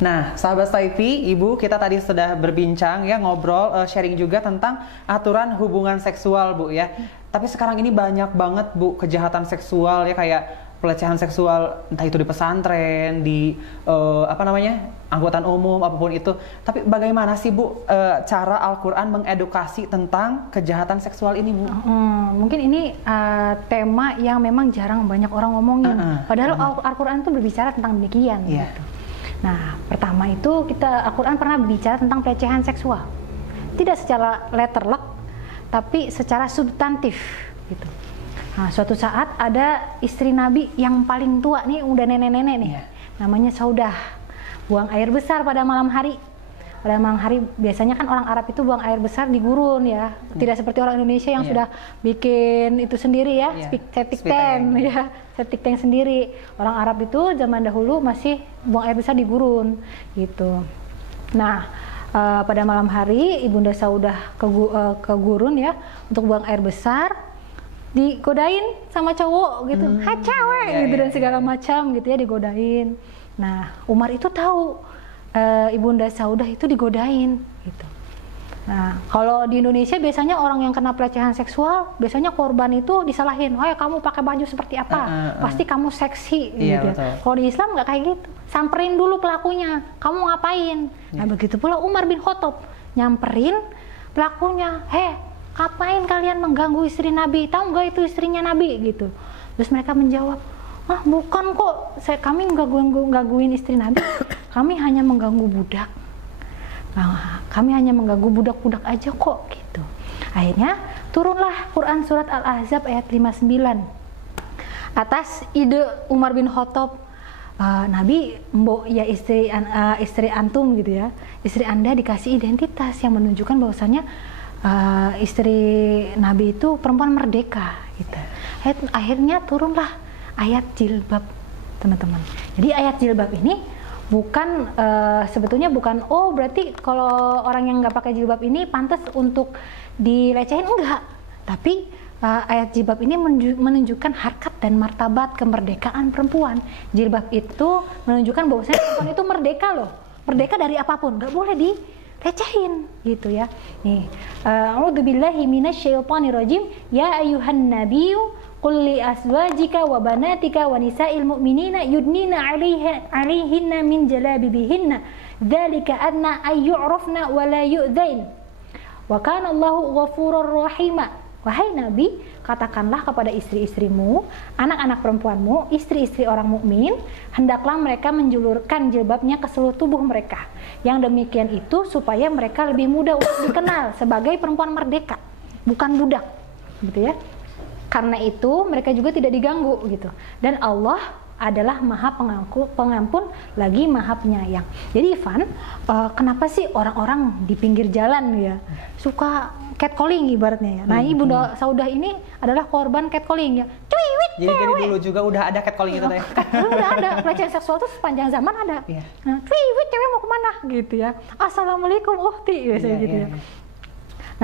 Nah, sahabat Stayfi, Ibu, kita tadi sudah berbincang ya, ngobrol, sharing juga tentang aturan hubungan seksual Bu ya. Tapi sekarang ini banyak banget Bu kejahatan seksual ya, kayak pelecehan seksual, entah itu di pesantren, di angkutan umum, apapun itu. Tapi bagaimana sih Bu cara Al-Quran mengedukasi tentang kejahatan seksual ini Bu? Mungkin ini tema yang memang jarang banyak orang ngomongin. Padahal Al-Quran itu berbicara tentang demikian. Gitu. Nah, pertama itu Al-Quran pernah berbicara tentang pelecehan seksual. Tidak secara letterlock, tapi secara substantif gitu. Nah, suatu saat ada istri Nabi yang paling tua nih, udah nenek-nenek nih. Namanya Saudah. Buang air besar pada malam hari. Pada malam hari biasanya kan orang Arab itu buang air besar di gurun ya. Tidak seperti orang Indonesia yang sudah bikin itu sendiri ya, septic tank ya, septic tank sendiri. Orang Arab itu zaman dahulu masih buang air besar di gurun gitu. Nah, pada malam hari Ibunda Saudah ke gurun ya untuk buang air besar, digodain sama cowok gitu, hai cewek gitu dan segala macam gitu ya, digodain. Nah, Umar itu tahu Ibunda Saudah itu digodain gitu. Nah, kalau di Indonesia biasanya orang yang kena pelecehan seksual, biasanya korban itu disalahin, "Oh ya kamu pakai baju seperti apa? Pasti kamu seksi." Gitu. Kalau di Islam nggak kayak gitu. Samperin dulu pelakunya, "Kamu ngapain?" Nah, begitu pula Umar bin Khattab nyamperin pelakunya, "Ngapain kalian mengganggu istri Nabi? Tahu nggak itu istrinya Nabi?" gitu. Terus mereka menjawab, "Bukan kok, kami gangguin istri Nabi, kami hanya mengganggu budak. Kami hanya mengganggu budak-budak aja kok," gitu. Akhirnya turunlah Quran surat Al-Ahzab ayat 59 atas ide Umar bin Khattab, Nabi, mbok ya istri antum gitu ya, istri Anda dikasih identitas yang menunjukkan bahwasanya istri Nabi itu perempuan merdeka gitu. Akhirnya turunlah ayat jilbab, teman-teman. Jadi ayat jilbab ini bukan sebetulnya bukan berarti kalau orang yang nggak pakai jilbab ini pantas untuk dilecehin, enggak. Tapi ayat jilbab ini menunjukkan harkat dan martabat kemerdekaan perempuan. Jilbab itu menunjukkan bahwasanya perempuan itu merdeka loh, merdeka dari apapun, nggak boleh dilecehin gitu ya. Nih, a'udzubillahi minasyaitonirrajim, ya ayyuhan nabiyyu qul li azwajika wa banatika wa nisa'il mu'minina yudnina 'alaihinna min jalabibihinna dzalika adna ay yu'rafna wa la yu'dzain wa kana Allahu ghafurur rahima. Wahai Nabi, katakanlah kepada istri-istrimu, anak-anak perempuanmu, istri-istri orang mukmin, hendaklah mereka menjulurkan jilbabnya ke seluruh tubuh mereka. Yang demikian itu supaya mereka lebih mudah untuk dikenal sebagai perempuan merdeka, bukan budak, gitu ya. Karena itu mereka juga tidak diganggu gitu. Dan Allah adalah Maha Pengampun lagi Maha Penyayang. Jadi Ivan, kenapa sih orang-orang di pinggir jalan ya suka catcalling ibaratnya ya? Nah, Ibunda Saudah ini adalah korban catcalling ya. Cuiwit cewek. Jadi dulu juga udah ada catcalling itu ya? Udah ada, pelecehan seksual itu sepanjang zaman ada. Nah, cuiwit cewek mau kemana gitu ya? Assalamualaikum uhti biasanya gitu ya.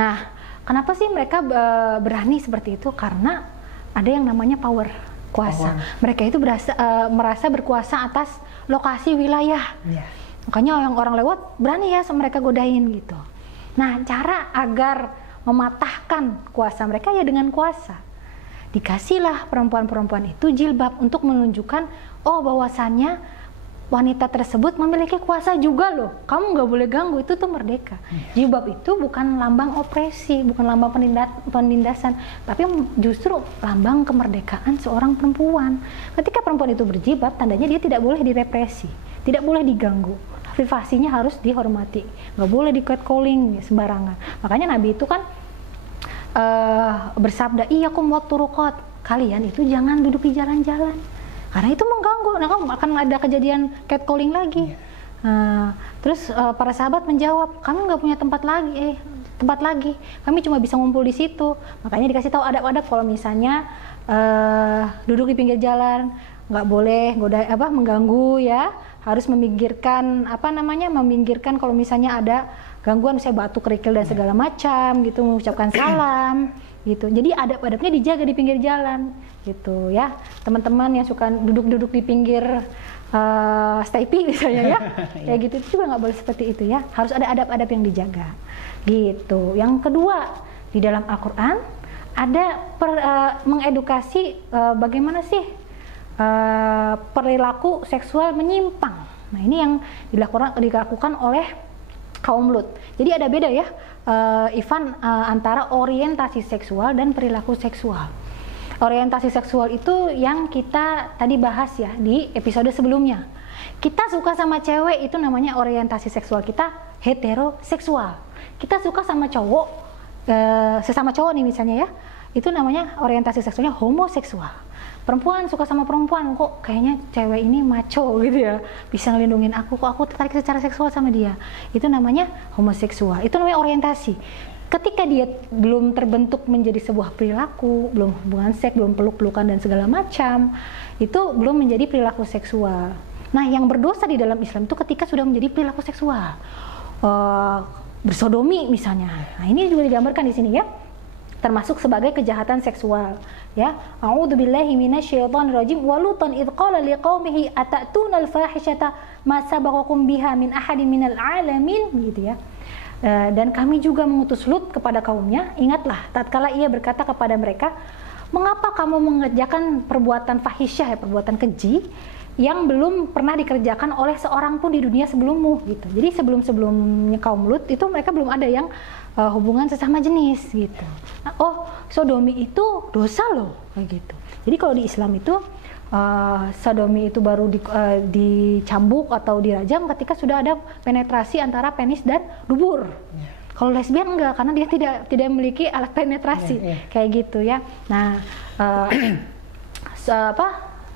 Nah, kenapa sih mereka berani seperti itu? Karena ada yang namanya power, kuasa. Mereka itu merasa berkuasa atas lokasi wilayah. Makanya orang lewat berani ya mereka godain gitu. Nah, cara agar mematahkan kuasa mereka ya dengan kuasa. Dikasihlah perempuan-perempuan itu jilbab untuk menunjukkan bahwasannya wanita tersebut memiliki kuasa juga loh. Kamu nggak boleh ganggu, itu tuh merdeka. Jilbab itu bukan lambang opresi, bukan lambang penindasan, tapi justru lambang kemerdekaan seorang perempuan. Ketika perempuan itu berjilbab, tandanya dia tidak boleh direpresi, tidak boleh diganggu. Privasinya harus dihormati, nggak boleh di catcalling sembarangan. Makanya Nabi itu kan bersabda, iyyakum watturuqat, kalian itu jangan duduk di jalan-jalan karena itu mengganggu. Nah, akan ada kejadian catcalling lagi. Terus para sahabat menjawab, kami nggak punya tempat lagi, kami cuma bisa ngumpul di situ. Makanya dikasih tahu adab-adab kalau misalnya duduk di pinggir jalan, nggak boleh mengganggu ya, harus meminggirkan meminggirkan kalau misalnya ada gangguan, misalnya batu kerikil dan segala macam gitu, mengucapkan salam gitu. Jadi adab-adabnya dijaga di pinggir jalan gitu ya. Teman-teman yang suka duduk-duduk di pinggir stepy misalnya ya, ya gitu, itu juga nggak boleh seperti itu ya. Harus ada adab-adab yang dijaga gitu. Yang kedua, di dalam Al-Quran ada mengedukasi bagaimana sih perilaku seksual menyimpang. Nah, ini yang dilakukan oleh kaum Lut. Jadi ada beda ya, Ivan, antara orientasi seksual dan perilaku seksual. Orientasi seksual itu yang kita tadi bahas ya di episode sebelumnya. Kita suka sama cewek itu namanya orientasi seksual kita heteroseksual. Kita suka sama cowok, sesama cowok nih misalnya ya, itu namanya orientasi seksualnya homoseksual. Perempuan suka sama perempuan, kok kayaknya cewek ini maco gitu ya, bisa ngelindungin aku, kok aku tertarik secara seksual sama dia, itu namanya homoseksual. Itu namanya orientasi. Ketika dia belum terbentuk menjadi sebuah perilaku, belum hubungan seks, belum peluk-pelukan dan segala macam, itu belum menjadi perilaku seksual. Nah, yang berdosa di dalam Islam itu ketika sudah menjadi perilaku seksual, bersodomi misalnya. Nah, ini juga digambarkan di sini ya, termasuk sebagai kejahatan seksual ya. A'udzubillahi minasyaitonirrajim. Walutan idz qala liqaumihi atatuna al-fahishata ma sabaqakum biha min ahadin minal alamin gitu ya. Dan kami juga mengutus Lut kepada kaumnya. Ingatlah tatkala ia berkata kepada mereka, mengapa kamu mengerjakan perbuatan fahisyah ya, perbuatan keji yang belum pernah dikerjakan oleh seorang pun di dunia sebelummu gitu. Jadi sebelum-sebelumnya kaum Lut itu mereka belum ada yang hubungan sesama jenis gitu. Nah, oh, sodomi itu dosa loh kayak gitu. Jadi kalau di Islam itu sodomi itu baru dicambuk atau dirajam ketika sudah ada penetrasi antara penis dan dubur. Kalau lesbian enggak, karena dia tidak memiliki alat penetrasi kayak gitu ya. Nah,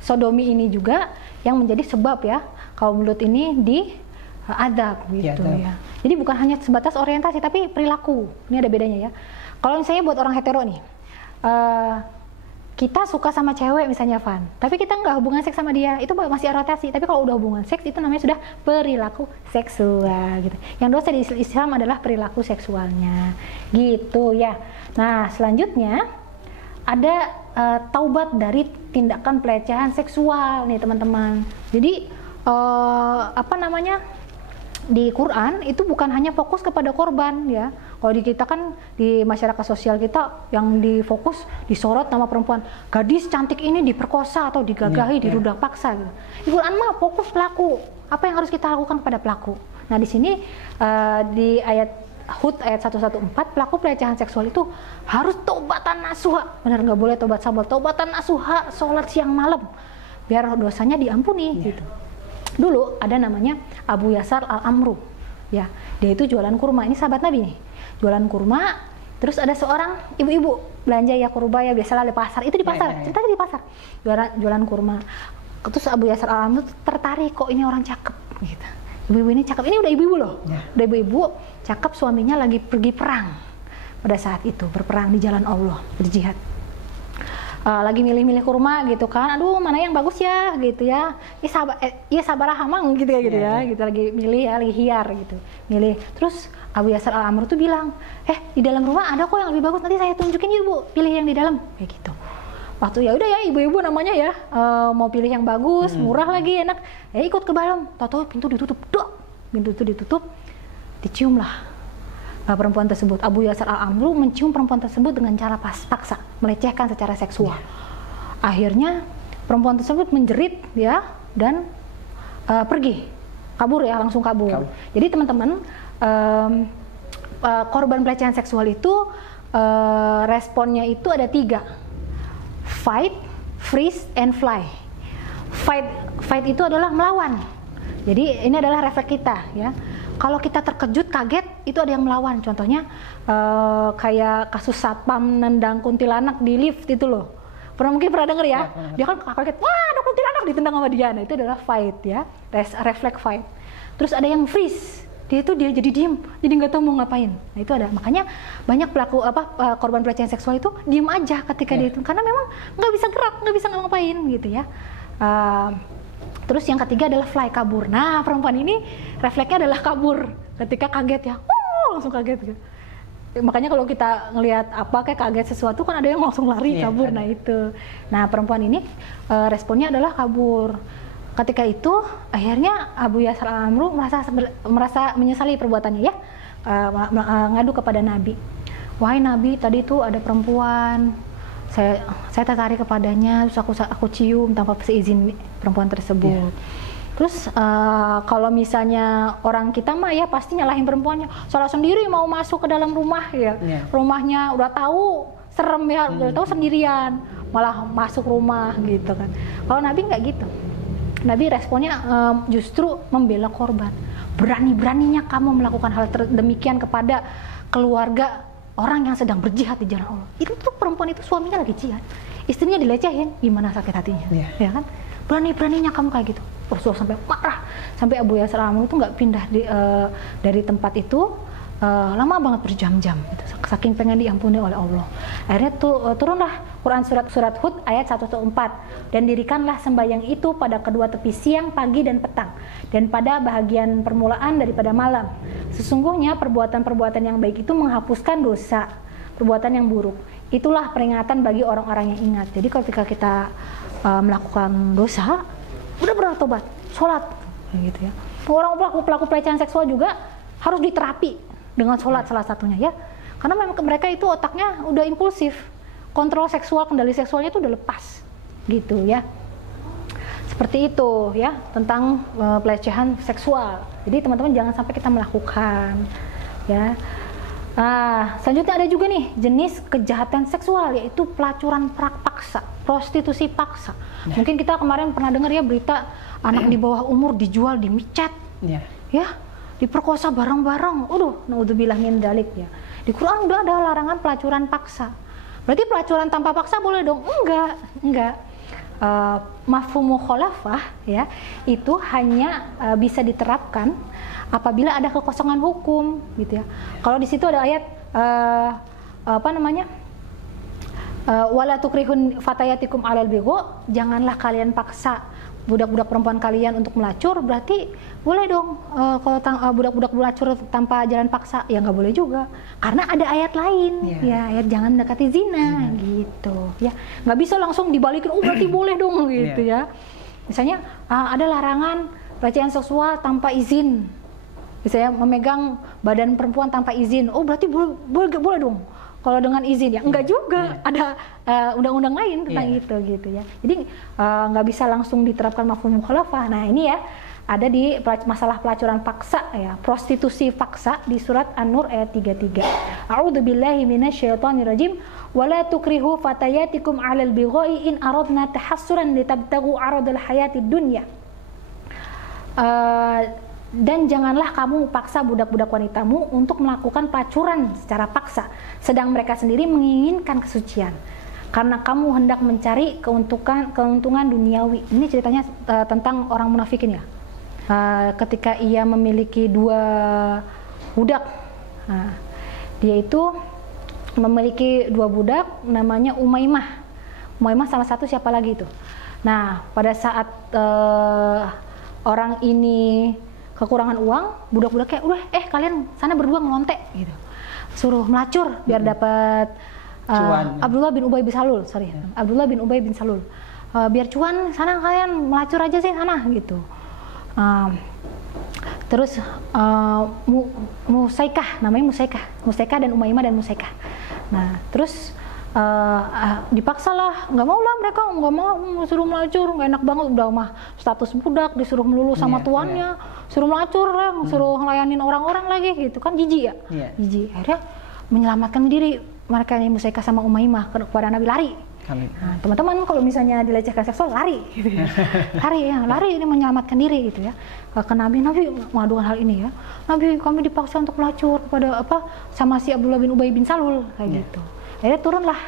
sodomi ini juga yang menjadi sebab ya kaum Lut ini diadab gitu ya. Jadi bukan hanya sebatas orientasi tapi perilaku. Ini ada bedanya ya. Kalau misalnya buat orang hetero nih, kita suka sama cewek misalnya Van, tapi kita nggak hubungan seks sama dia, itu masih orientasi. Tapi kalau udah hubungan seks itu namanya sudah perilaku seksual gitu. Yang dosa di Islam adalah perilaku seksualnya gitu ya. Nah, selanjutnya ada taubat dari tindakan pelecehan seksual nih teman-teman. Jadi di Quran itu bukan hanya fokus kepada korban ya. Kalau di kita kan di masyarakat sosial kita yang difokus disorot nama perempuan, gadis cantik ini diperkosa atau digagahi, dirudah paksa gitu. Di Quran mah fokus pelaku. Apa yang harus kita lakukan kepada pelaku? Nah, di sini di ayat Hud ayat 114, pelaku pelecehan seksual itu harus taubatan nasuha. Benar, nggak boleh tobat sabal, taubatan nasuha, sholat siang malam biar dosanya diampuni gitu. Dulu ada namanya Abu Yasar al-Amru ya, dia itu jualan kurma. Ini sahabat Nabi nih, jualan kurma. Terus ada seorang ibu-ibu belanja ya kurba ya, biasalah di pasar, itu di pasar, ceritanya di pasar jualan kurma. Terus Abu Yasar al-Amru tertarik, kok ini orang cakep gitu, ibu-ibu ini cakep, ini udah ibu-ibu loh, udah ibu-ibu cakep, suaminya lagi pergi perang pada saat itu, berperang di jalan Allah, berjihad. Lagi milih-milih kurma gitu kan, aduh mana yang bagus ya gitu ya, sabar hamang gitu ya gitu ya, gitu lagi milih ya, lagi hiar gitu, milih. Terus Abu Yasar al-Amru tuh bilang, di dalam rumah ada kok yang lebih bagus, nanti saya tunjukin ibu, pilih yang di dalam kayak gitu. Waktu ya udah ya, ibu-ibu namanya ya, mau pilih yang bagus, murah lagi, enak, ya ikut ke dalam. Tahu-tahu pintu ditutup, pintu itu ditutup, dicium lah perempuan tersebut. Abu Yasar al-Amru mencium perempuan tersebut dengan cara paksa, melecehkan secara seksual. Akhirnya perempuan tersebut menjerit ya, dan pergi, kabur ya, langsung kabur. Jadi teman-teman, korban pelecehan seksual itu responnya itu ada 3, fight, freeze, and fly. Fight itu adalah melawan. Jadi ini adalah refleks kita ya. Kalau kita terkejut, kaget, itu ada yang melawan. Contohnya kayak kasus satpam nendang kuntilanak di lift itu loh. Mungkin pernah denger ya? Dia kan kaget, wah ada kuntilanak, ditendang sama dia. Nah, itu adalah fight ya, refleks fight. Terus ada yang freeze. Dia jadi diem, jadi nggak tahu mau ngapain. Nah itu ada. Makanya banyak pelaku korban pelecehan seksual itu diem aja ketika dia itu, karena memang nggak bisa gerak, nggak bisa ngapain gitu ya. Terus yang ketiga adalah fly, kabur. Nah perempuan ini refleksnya adalah kabur ketika kaget ya, langsung kaget gitu. Makanya kalau kita ngelihat kayak kaget sesuatu kan ada yang langsung lari kabur. Nah itu. Nah perempuan ini responnya adalah kabur. Ketika itu akhirnya Abu Yasir al-Amru merasa menyesali perbuatannya ya, ngadu kepada Nabi. Wahai Nabi, tadi itu ada perempuan, saya tertarik kepadanya, terus aku cium tanpa seizin perempuan tersebut. Terus kalau misalnya orang kita mah ya pasti nyalahin perempuannya, salah sendiri mau masuk ke dalam rumah ya, rumahnya udah tahu serem ya, udah tahu sendirian malah masuk rumah gitu kan. Kalau Nabi nggak gitu. Nabi responnya justru membela korban. Berani-beraninya kamu melakukan hal demikian kepada keluarga orang yang sedang berjihad di jalan Allah. Itu tuh perempuan itu suaminya lagi jihad, istrinya dilecehin, gimana sakit hatinya, ya kan? Berani-beraninya kamu kayak gitu. Rasulullah sampai marah, sampai Abu Yasir al-Amru itu nggak pindah dari tempat itu lama banget, berjam-jam gitu. Saking pengen diampuni oleh Allah. Akhirnya turunlah Quran surat Hud ayat 114, dan dirikanlah sembahyang itu pada kedua tepi siang, pagi dan petang, dan pada bahagian permulaan daripada malam. Sesungguhnya perbuatan-perbuatan yang baik itu menghapuskan dosa perbuatan yang buruk. Itulah peringatan bagi orang-orang yang ingat. Jadi ketika kita melakukan dosa, udah bertobat, sholat gitu ya. Orang pelaku pelecehan seksual juga harus diterapi dengan sholat salah satunya ya, karena memang mereka itu otaknya udah impulsif, kontrol seksual, kendali seksualnya itu udah lepas gitu ya. Seperti itu ya tentang pelecehan seksual. Jadi teman-teman jangan sampai kita melakukan ya. Selanjutnya ada juga nih jenis kejahatan seksual, yaitu pelacuran paksa, prostitusi paksa. Mungkin kita kemarin pernah dengar ya berita anak di bawah umur dijual di micet ya, diperkosa bareng-bareng. Naudzubillah min dzalik ya. Di Quran udah ada larangan pelacuran paksa. Berarti pelacuran tanpa paksa boleh dong? Enggak. Mafhum mukhalafah ya, itu hanya bisa diterapkan apabila ada kekosongan hukum gitu ya. Kalau di situ ada ayat wala tukrihun fatayatikum alal bigho, janganlah kalian paksa budak-budak perempuan kalian untuk melacur. Berarti boleh dong kalau budak-budak melacur tanpa jalan paksa? Ya nggak boleh juga, karena ada ayat lain ya, ayat jangan mendekati zina gitu ya. Nggak bisa langsung dibalikin, berarti boleh dong gitu ya. Misalnya ada larangan pelecehan seksual tanpa izin, misalnya memegang badan perempuan tanpa izin, berarti boleh dong kalau dengan izin ya. Enggak juga, ada undang-undang lain tentang itu gitu ya. Jadi nggak bisa langsung diterapkan mafhum mukhalafah. Nah ini ya ada di masalah pelacuran paksa ya, prostitusi paksa di surat An-Nur ayat 33. A'udzubillahi minasyaitonirrajim. Wala tukrihu fatayatikum 'alal bigha'i in aradna tahassuran litabtaghu 'aradal hayatid dunya. Dan janganlah kamu paksa budak-budak wanitamu untuk melakukan pelacuran secara paksa, sedang mereka sendiri menginginkan kesucian, karena kamu hendak mencari keuntungan duniawi. Ini ceritanya tentang orang munafikin ya. Ketika ia memiliki 2 budak, dia itu memiliki 2 budak, namanya Umaymah. Umaymah salah satu, siapa lagi itu? Nah, pada saat orang ini kekurangan uang, budak-budaknya udah kalian sana berdua ngelontek gitu, suruh melacur biar dapat Abdullah bin Ubay bin Salul, Abdullah bin Ubay bin Salul, biar cuan, sana kalian melacur aja sih sana gitu. Terus Musaikah, namanya Musaikah dan Umaymah dan Musaikah. Nah terus dipaksa lah, nggak mau lah mereka, nggak mau suruh melacur, nggak enak banget, udah mah status budak disuruh melulu sama tuannya, suruh melacur lah, suruh ngelayanin orang-orang lagi gitu kan, jijik ya, jijik. Akhirnya menyelamatkan diri mereka yang Musaikah sama Umaymah kepada Nabi, lari. Nah, teman-teman kalau misalnya dilecehkan seksual lari, gitu ya. lari ini menyelamatkan diri gitu ya. Ke Nabi mengadukan hal ini ya. Nabi, kami dipaksa untuk melacur kepada sama si Abdullah bin Ubay bin Salul kayak gitu. Akhirnya turunlah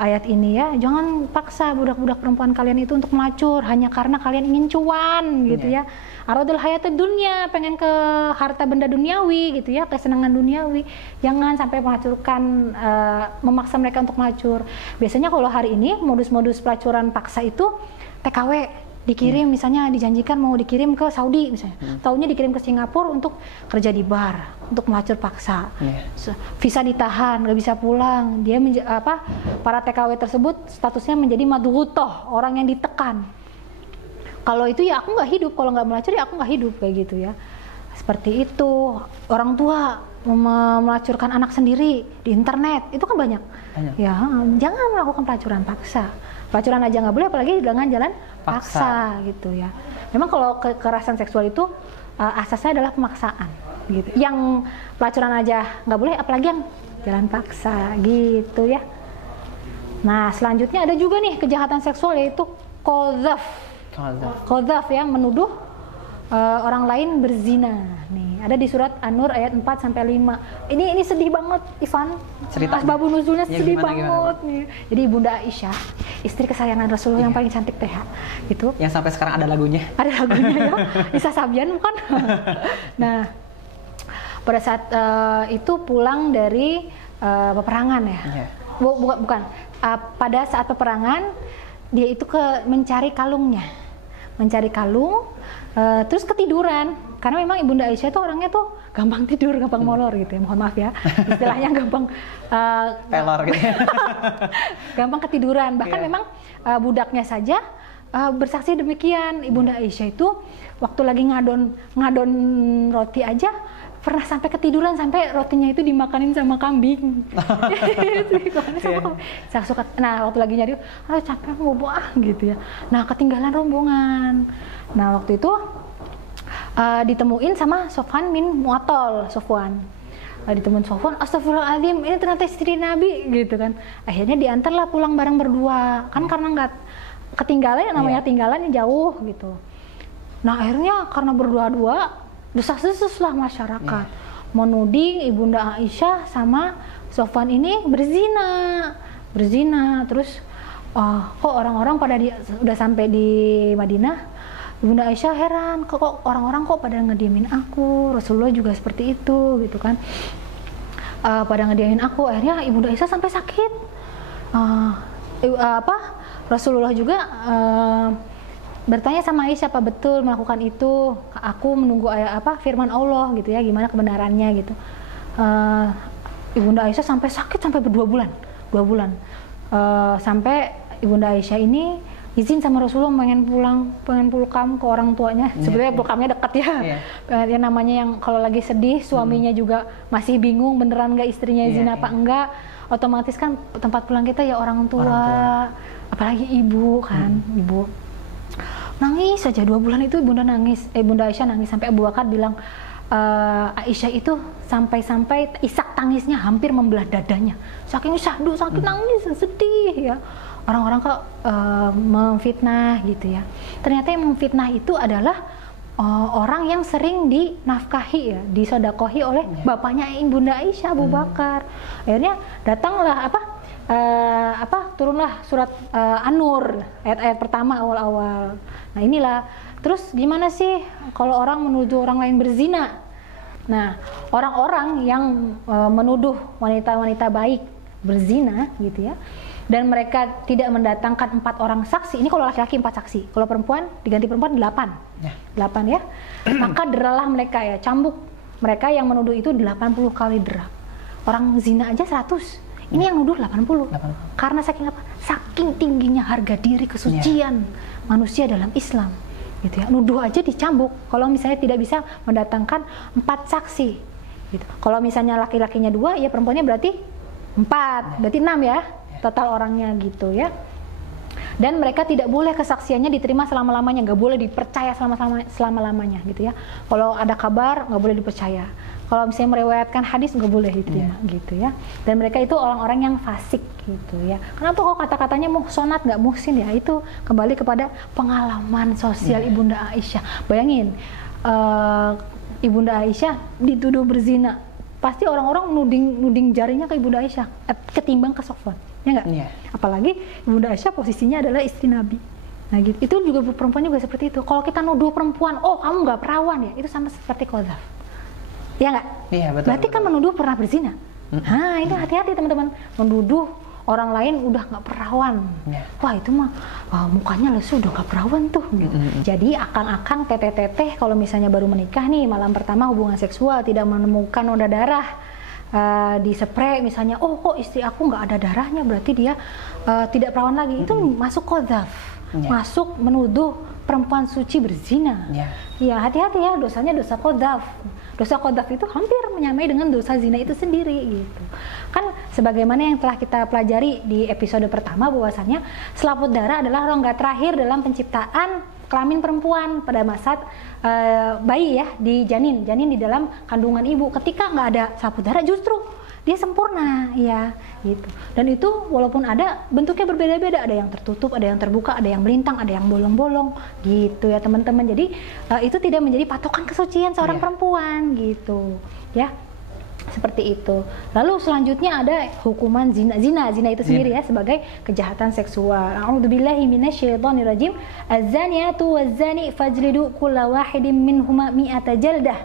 ayat ini ya, jangan paksa budak-budak perempuan kalian itu untuk melacur hanya karena kalian ingin cuan gitu ya. Aradul hayatid dunya, pengen ke harta benda duniawi gitu ya, kesenangan duniawi. Jangan sampai melacurkan, memaksa mereka untuk melacur. Biasanya kalau hari ini modus-modus pelacuran paksa itu TKW, dikirim misalnya dijanjikan mau dikirim ke Saudi misalnya, taunya dikirim ke Singapura untuk kerja di bar, untuk melacur paksa, visa ditahan, nggak bisa pulang, dia para TKW tersebut statusnya menjadi madghutoh, orang yang ditekan. Kalau itu ya aku nggak hidup, kalau nggak melacur ya aku nggak hidup kayak gitu ya. Seperti itu. Orang tua melacurkan anak sendiri di internet itu kan banyak. Ya, jangan melakukan pelacuran paksa. Pelacuran aja nggak boleh, apalagi dengan jalan paksa gitu ya. Memang kalau kekerasan seksual itu asasnya adalah pemaksaan gitu. Yang pelacuran aja nggak boleh, apalagi yang jalan paksa gitu ya. Nah, selanjutnya ada juga nih kejahatan seksual, yaitu qadzaf. Qadzaf yang menuduh orang lain berzina. Nih, ada di surat An-Nur ayat 4 sampai 5. Ini sedih banget, Ivan. Asbabun nuzulnya sedih banget nih. Jadi Ibunda Aisyah, istri kesayangan Rasulullah yang paling cantik TH, itu. Yang sampai sekarang ada lagunya. Ada lagunya ya. Isa Sabian bukan? Nah, pada saat itu pulang dari peperangan ya. Bukan. Pada saat peperangan dia itu mencari kalungnya. Mencari kalung, terus ketiduran, karena memang Ibunda Aisyah itu orangnya tuh gampang tidur, gampang molor gitu ya, mohon maaf ya, istilahnya gampang pelor gitu. Gampang ketiduran, bahkan memang budaknya saja bersaksi demikian. Ibunda Aisyah itu waktu lagi ngadon roti aja pernah sampai ketiduran, sampai rotinya itu dimakanin sama kambing. Nah, waktu lagi nyari, capek mau buah gitu ya. Nah, ketinggalan rombongan. Nah, waktu itu ditemuin sama Sofwan bin Mu'attal, Sofwan. Ditemuin Sofwan, astagfirullahaladzim, ini ternyata istri Nabi gitu kan. Akhirnya diantarlah pulang bareng berdua, kan karena nggak ketinggalan, yang namanya tinggalan jauh gitu. Nah, akhirnya karena berdua-dua desas-desus lah masyarakat, menuding Ibunda Aisyah sama Sofwan ini berzina. Terus kok orang-orang pada udah sampai di Madinah, Ibunda Aisyah heran, kok orang-orang kok pada ngediemin aku, Rasulullah juga seperti itu gitu kan, pada ngediemin aku. Akhirnya Ibunda Aisyah sampai sakit. Rasulullah juga bertanya sama Aisyah, apa betul melakukan itu? Aku menunggu firman Allah gitu ya, gimana kebenarannya gitu. Ibunda Aisyah sampai sakit sampai 2 bulan. Sampai Ibunda Aisyah ini izin sama Rasulullah pengen pulang ke orang tuanya. Sebenarnya pulamnya dekat ya. Ya namanya yang kalau lagi sedih, suaminya juga masih bingung beneran nggak istrinya izin apa enggak. Otomatis kan tempat pulang kita ya orang tua. Apalagi ibu kan, ibu. Nangis saja 2 bulan itu Ibunda Aisyah nangis sampai Abu Bakar bilang Aisyah itu sampai isak tangisnya hampir membelah dadanya, saking syahdu, saking nangis sedih ya. Orang-orang kok memfitnah gitu ya. Ternyata yang memfitnah itu adalah orang yang sering dinafkahi ya, disodakohi oleh bapaknya Ibunda Aisyah, Abu Bakar. Akhirnya datanglah turunlah surat An-Nur ayat-ayat pertama awal-awal. Nah, inilah. Terus gimana sih kalau orang menuduh orang lain berzina? Nah, orang-orang yang menuduh wanita-wanita baik berzina gitu ya, dan mereka tidak mendatangkan 4 orang saksi. Ini kalau laki-laki 4 saksi, kalau perempuan diganti perempuan 8 ya. Maka deralah mereka ya, cambuk mereka yang menuduh itu 80 kali dera. Orang zina aja 100. Ini yang nuduh 80. Karena saking tingginya harga diri kesucian manusia dalam Islam gitu ya. Nuduh aja dicambuk kalau misalnya tidak bisa mendatangkan 4 saksi gitu. Kalau misalnya laki-lakinya 2, ya perempuannya berarti 4, berarti 6 ya total orangnya gitu ya. Dan mereka tidak boleh kesaksiannya diterima selama-lamanya, nggak boleh dipercaya selama-lamanya gitu ya. Kalau ada kabar nggak boleh dipercaya. Kalau misalnya meriwayatkan hadis nggak boleh diterima gitu ya. Dan mereka itu orang-orang yang fasik gitu ya. Kenapa kok kata-katanya muhsonat nggak muhsin ya? Itu kembali kepada pengalaman sosial Ibunda Aisyah. Bayangin Ibunda Aisyah dituduh berzina, pasti orang-orang nuding jarinya ke Ibunda Aisyah ketimbang ke Sofwan. Ya nggak? Apalagi Ibunda Aisyah posisinya adalah istri Nabi. Nah gitu, itu juga perempuan juga seperti itu. Kalau kita nuduh perempuan, oh kamu nggak perawan ya, itu sama seperti qadzaf. Ya nggak? Iya betul. Berarti kan menuduh pernah berzina. Nah itu hati-hati teman-teman, menuduh orang lain udah nggak perawan. Wah itu mah mukanya lesu udah nggak perawan tuh. Gitu. Jadi akang-akang teteh-teteh kalau misalnya baru menikah nih, malam pertama hubungan seksual tidak menemukan noda darah. Di spray misalnya, oh kok istri aku nggak ada darahnya, berarti dia tidak perawan lagi. Itu masuk qadzaf, masuk menuduh perempuan suci berzina. Ya hati-hati ya, dosanya dosa qadzaf. Dosa qadzaf itu hampir menyamai dengan dosa zina itu sendiri gitu. Kan sebagaimana yang telah kita pelajari di episode pertama, bahwasannya selaput darah adalah rongga terakhir dalam penciptaan kelamin perempuan pada masa bayi ya, di janin di dalam kandungan ibu. Ketika nggak ada selaput darah justru dia sempurna ya gitu. Dan itu walaupun ada bentuknya berbeda-beda, ada yang tertutup, ada yang terbuka, ada yang melintang, ada yang bolong-bolong gitu ya teman-teman. Jadi itu tidak menjadi patokan kesucian seorang perempuan gitu ya. Seperti itu. Lalu selanjutnya ada hukuman zina itu sendiri ya, sebagai kejahatan seksual. A'udzubillahi minasyaitonirrajim. Az-zaniyatu waz-zani fajlidu kulla wahidin minhuma mi'ata jaldah.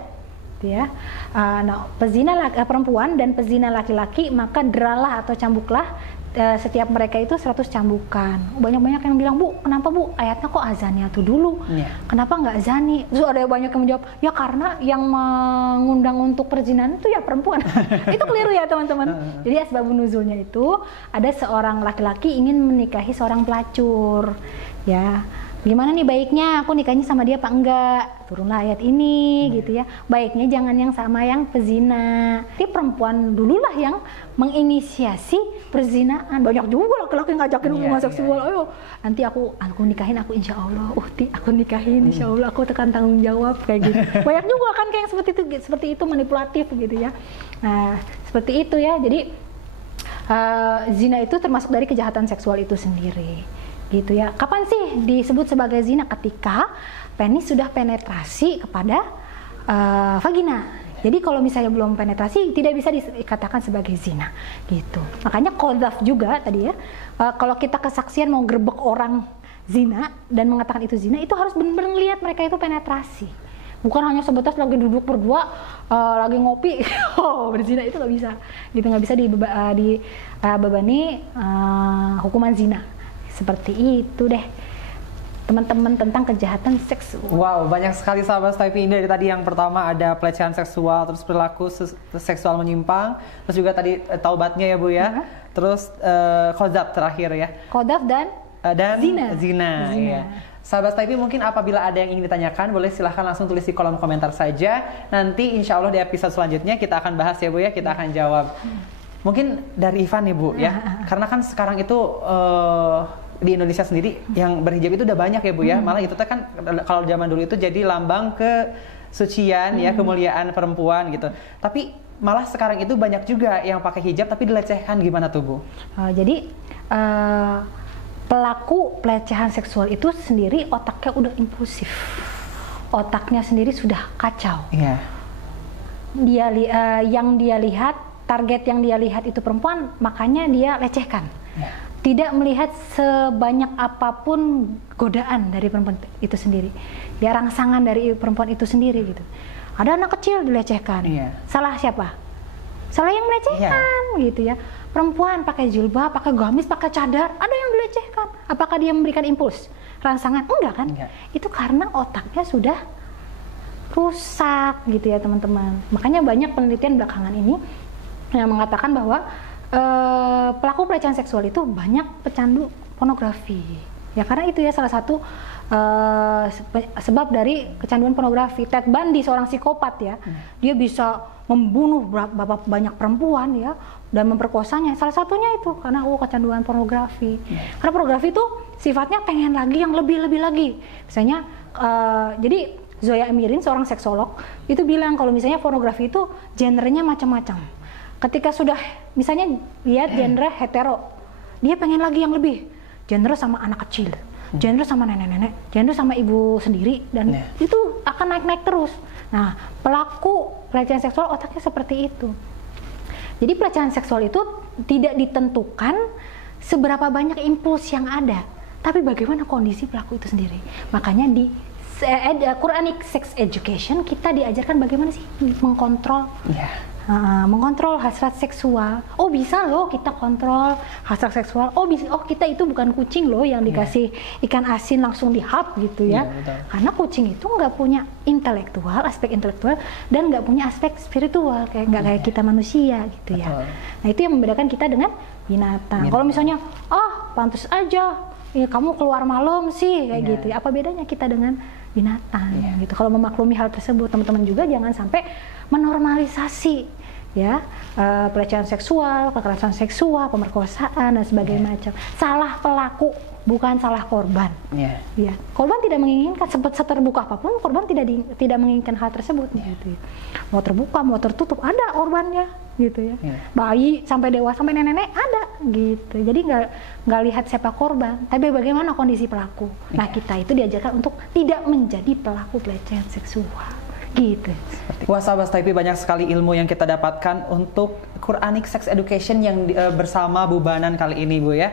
Ya. Nah, pezina perempuan dan pezina laki-laki maka deralah atau cambuklah setiap mereka itu 100 cambukan. Banyak-banyak yang bilang, Bu, kenapa Bu ayatnya kok azaniyatu dulu? Kenapa nggak zani? Terus ada banyak yang menjawab, ya karena yang mengundang untuk perzinahan itu ya perempuan. Itu keliru ya teman-teman. Jadi asbabun nuzulnya itu ada seorang laki-laki ingin menikahi seorang pelacur. Ya, gimana nih baiknya aku nikahnya sama dia apa enggak? Turunlah ayat ini gitu ya. Baiknya jangan yang sama yang pezina. Jadi perempuan dululah yang menginisiasi perzinaan. Banyak juga laki-laki ngajakin hubungan seksual. Ayo, nanti aku nikahin, aku insya Allah. Aku nikahin insya Allah, aku tekan tanggung jawab kayak gitu. Banyak juga kan kayak yang seperti itu manipulatif gitu ya. Nah, seperti itu ya. Jadi zina itu termasuk dari kejahatan seksual itu sendiri. Gitu ya. Kapan sih disebut sebagai zina? Ketika penis sudah penetrasi kepada vagina. Jadi kalau misalnya belum penetrasi tidak bisa dikatakan sebagai zina gitu. Makanya qadzaf juga tadi ya. Kalau kita kesaksian mau gerbek orang zina dan mengatakan itu zina, itu harus benar-benar lihat mereka itu penetrasi. Bukan hanya sebatas lagi duduk berdua, lagi ngopi, berzina, itu nggak bisa. Gitu, nggak bisa dibebani hukuman zina. Seperti itu deh teman-teman tentang kejahatan seksual. Wow, banyak sekali sahabat Stevie. Dari tadi yang pertama ada pelecehan seksual, terus perilaku seksual menyimpang, terus juga tadi taubatnya ya Bu ya. Terus qadzaf terakhir ya. Qadzaf dan zina. Ya. Sahabat Stevie, mungkin apabila ada yang ingin ditanyakan, boleh silahkan langsung tulis di kolom komentar saja. Nanti insya Allah di episode selanjutnya kita akan bahas ya Bu ya, kita akan jawab. Mungkin dari Ivan nih Bu ya, karena kan sekarang itu di Indonesia sendiri yang berhijab itu udah banyak ya Bu ya. Malah itu kan kalau zaman dulu itu jadi lambang kesucian ya, kemuliaan perempuan gitu. Tapi malah sekarang itu banyak juga yang pakai hijab tapi dilecehkan, gimana tuh Bu? Jadi pelaku pelecehan seksual itu sendiri otaknya udah impulsif, otaknya sendiri sudah kacau. Yang dia lihat, target yang dia lihat itu perempuan, makanya dia lecehkan. Tidak melihat sebanyak apapun godaan dari perempuan itu sendiri, ya rangsangan dari perempuan itu sendiri gitu. Ada anak kecil dilecehkan, salah siapa? Salah yang melecehkan gitu ya. Perempuan pakai jilbab, pakai gamis, pakai cadar, ada yang dilecehkan. Apakah dia memberikan impuls, rangsangan? Enggak kan? Itu karena otaknya sudah rusak gitu ya teman-teman. Makanya banyak penelitian belakangan ini yang mengatakan bahwa pelaku pelecehan seksual itu banyak pecandu pornografi. Ya karena itu ya salah satu sebab dari kecanduan pornografi. Ted Bundy seorang psikopat ya, dia bisa membunuh banyak perempuan ya dan memperkosanya. Salah satunya itu karena kecanduan pornografi. Karena pornografi itu sifatnya pengen lagi yang lebih lagi. Misalnya jadi Zoya Amirin seorang seksolog itu bilang kalau misalnya pornografi itu genrenya macam-macam. Ketika sudah misalnya lihat genre hetero, dia pengen lagi yang lebih. Genre sama anak kecil, genre sama nenek-nenek, genre sama ibu sendiri, dan itu akan naik-naik terus. Nah, pelaku pelecehan seksual otaknya seperti itu. Jadi pelecehan seksual itu tidak ditentukan seberapa banyak impuls yang ada, tapi bagaimana kondisi pelaku itu sendiri. Makanya di Quranic Sex Education kita diajarkan bagaimana sih mengkontrol mengontrol hasrat seksual. Oh bisa loh kita kontrol hasrat seksual. Oh bisa, oh kita itu bukan kucing loh yang dikasih ikan asin langsung dihap gitu ya. Karena kucing itu nggak punya aspek intelektual dan nggak punya aspek spiritual nggak kayak kita manusia gitu ya. Nah itu yang membedakan kita dengan binatang. Kalau misalnya pantas aja ya kamu keluar malam sih kayak gitu. Apa bedanya kita dengan binatang gitu. Kalau memaklumi hal tersebut, teman-teman juga jangan sampai menormalisasi ya pelecehan seksual, kekerasan seksual, pemerkosaan dan sebagainya macam. Salah pelaku bukan salah korban. Ya, korban tidak menginginkan seterbuka apapun, korban tidak menginginkan hal tersebut gitu. Mau terbuka, mau tertutup ada korbannya gitu ya. Bayi sampai dewasa sampai nenek-nenek ada gitu. Jadi nggak lihat siapa korban, tapi bagaimana kondisi pelaku. Nah, kita itu diajarkan untuk tidak menjadi pelaku pelecehan seksual. Gitu. Wah, sahabat Staypi, banyak sekali ilmu yang kita dapatkan untuk Quranic Sex Education yang bersama Bu Banan kali ini, Bu ya.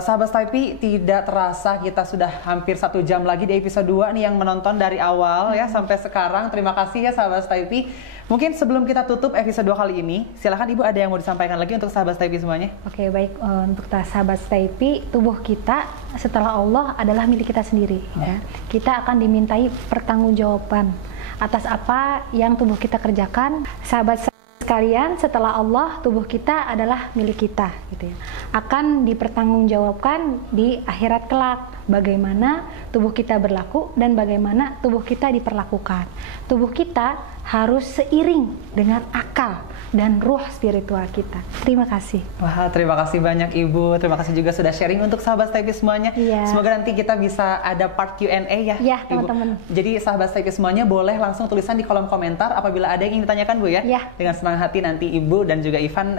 Sahabat Staypi, tidak terasa kita sudah hampir 1 jam lagi di episode 2 nih yang menonton dari awal ya sampai sekarang. Terima kasih ya sahabat Staypi. Mungkin sebelum kita tutup episode 2 kali ini, silakan Ibu ada yang mau disampaikan lagi untuk sahabat Staypi semuanya. Oke, baik, untuk sahabat Staypi, tubuh kita setelah Allah adalah milik kita sendiri ya. Kita akan dimintai pertanggungjawaban atas apa yang tubuh kita kerjakan. Sahabat sekalian, setelah Allah, tubuh kita adalah milik kita gitu ya. Akan dipertanggungjawabkan di akhirat kelak bagaimana tubuh kita berlaku dan bagaimana tubuh kita diperlakukan. Tubuh kita harus seiring dengan akal dan ruh spiritual kita. Terima kasih. Wah, terima kasih banyak Ibu. Terima kasih juga sudah sharing untuk sahabat Staypi semuanya. Semoga nanti kita bisa ada part Q&A ya, teman-teman. Jadi sahabat Staypi semuanya boleh langsung tulisan di kolom komentar apabila ada yang ingin ditanyakan, Bu ya. Dengan senang hati nanti Ibu dan juga Ivan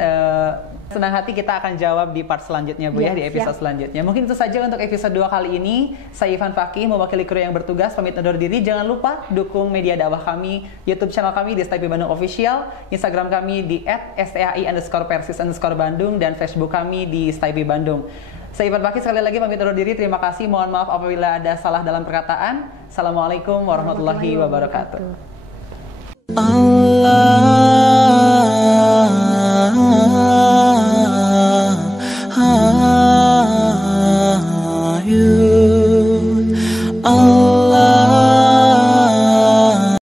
senang hati kita akan jawab di part selanjutnya, Bu ya, di episode selanjutnya. Mungkin itu saja untuk episode 2 kali ini. Saya Ivan Fakih mewakili kru yang bertugas pamit undur diri. Jangan lupa dukung media dakwah kami, YouTube channel kami di Staypi Bandung Official, Instagram kami di @stai_persis_bandung dan Facebook kami di Staypi Bandung. Saya Ivan Fakih sekali lagi pamit undur diri. Terima kasih. Mohon maaf apabila ada salah dalam perkataan. Assalamualaikum warahmatullahi wabarakatuh. Allah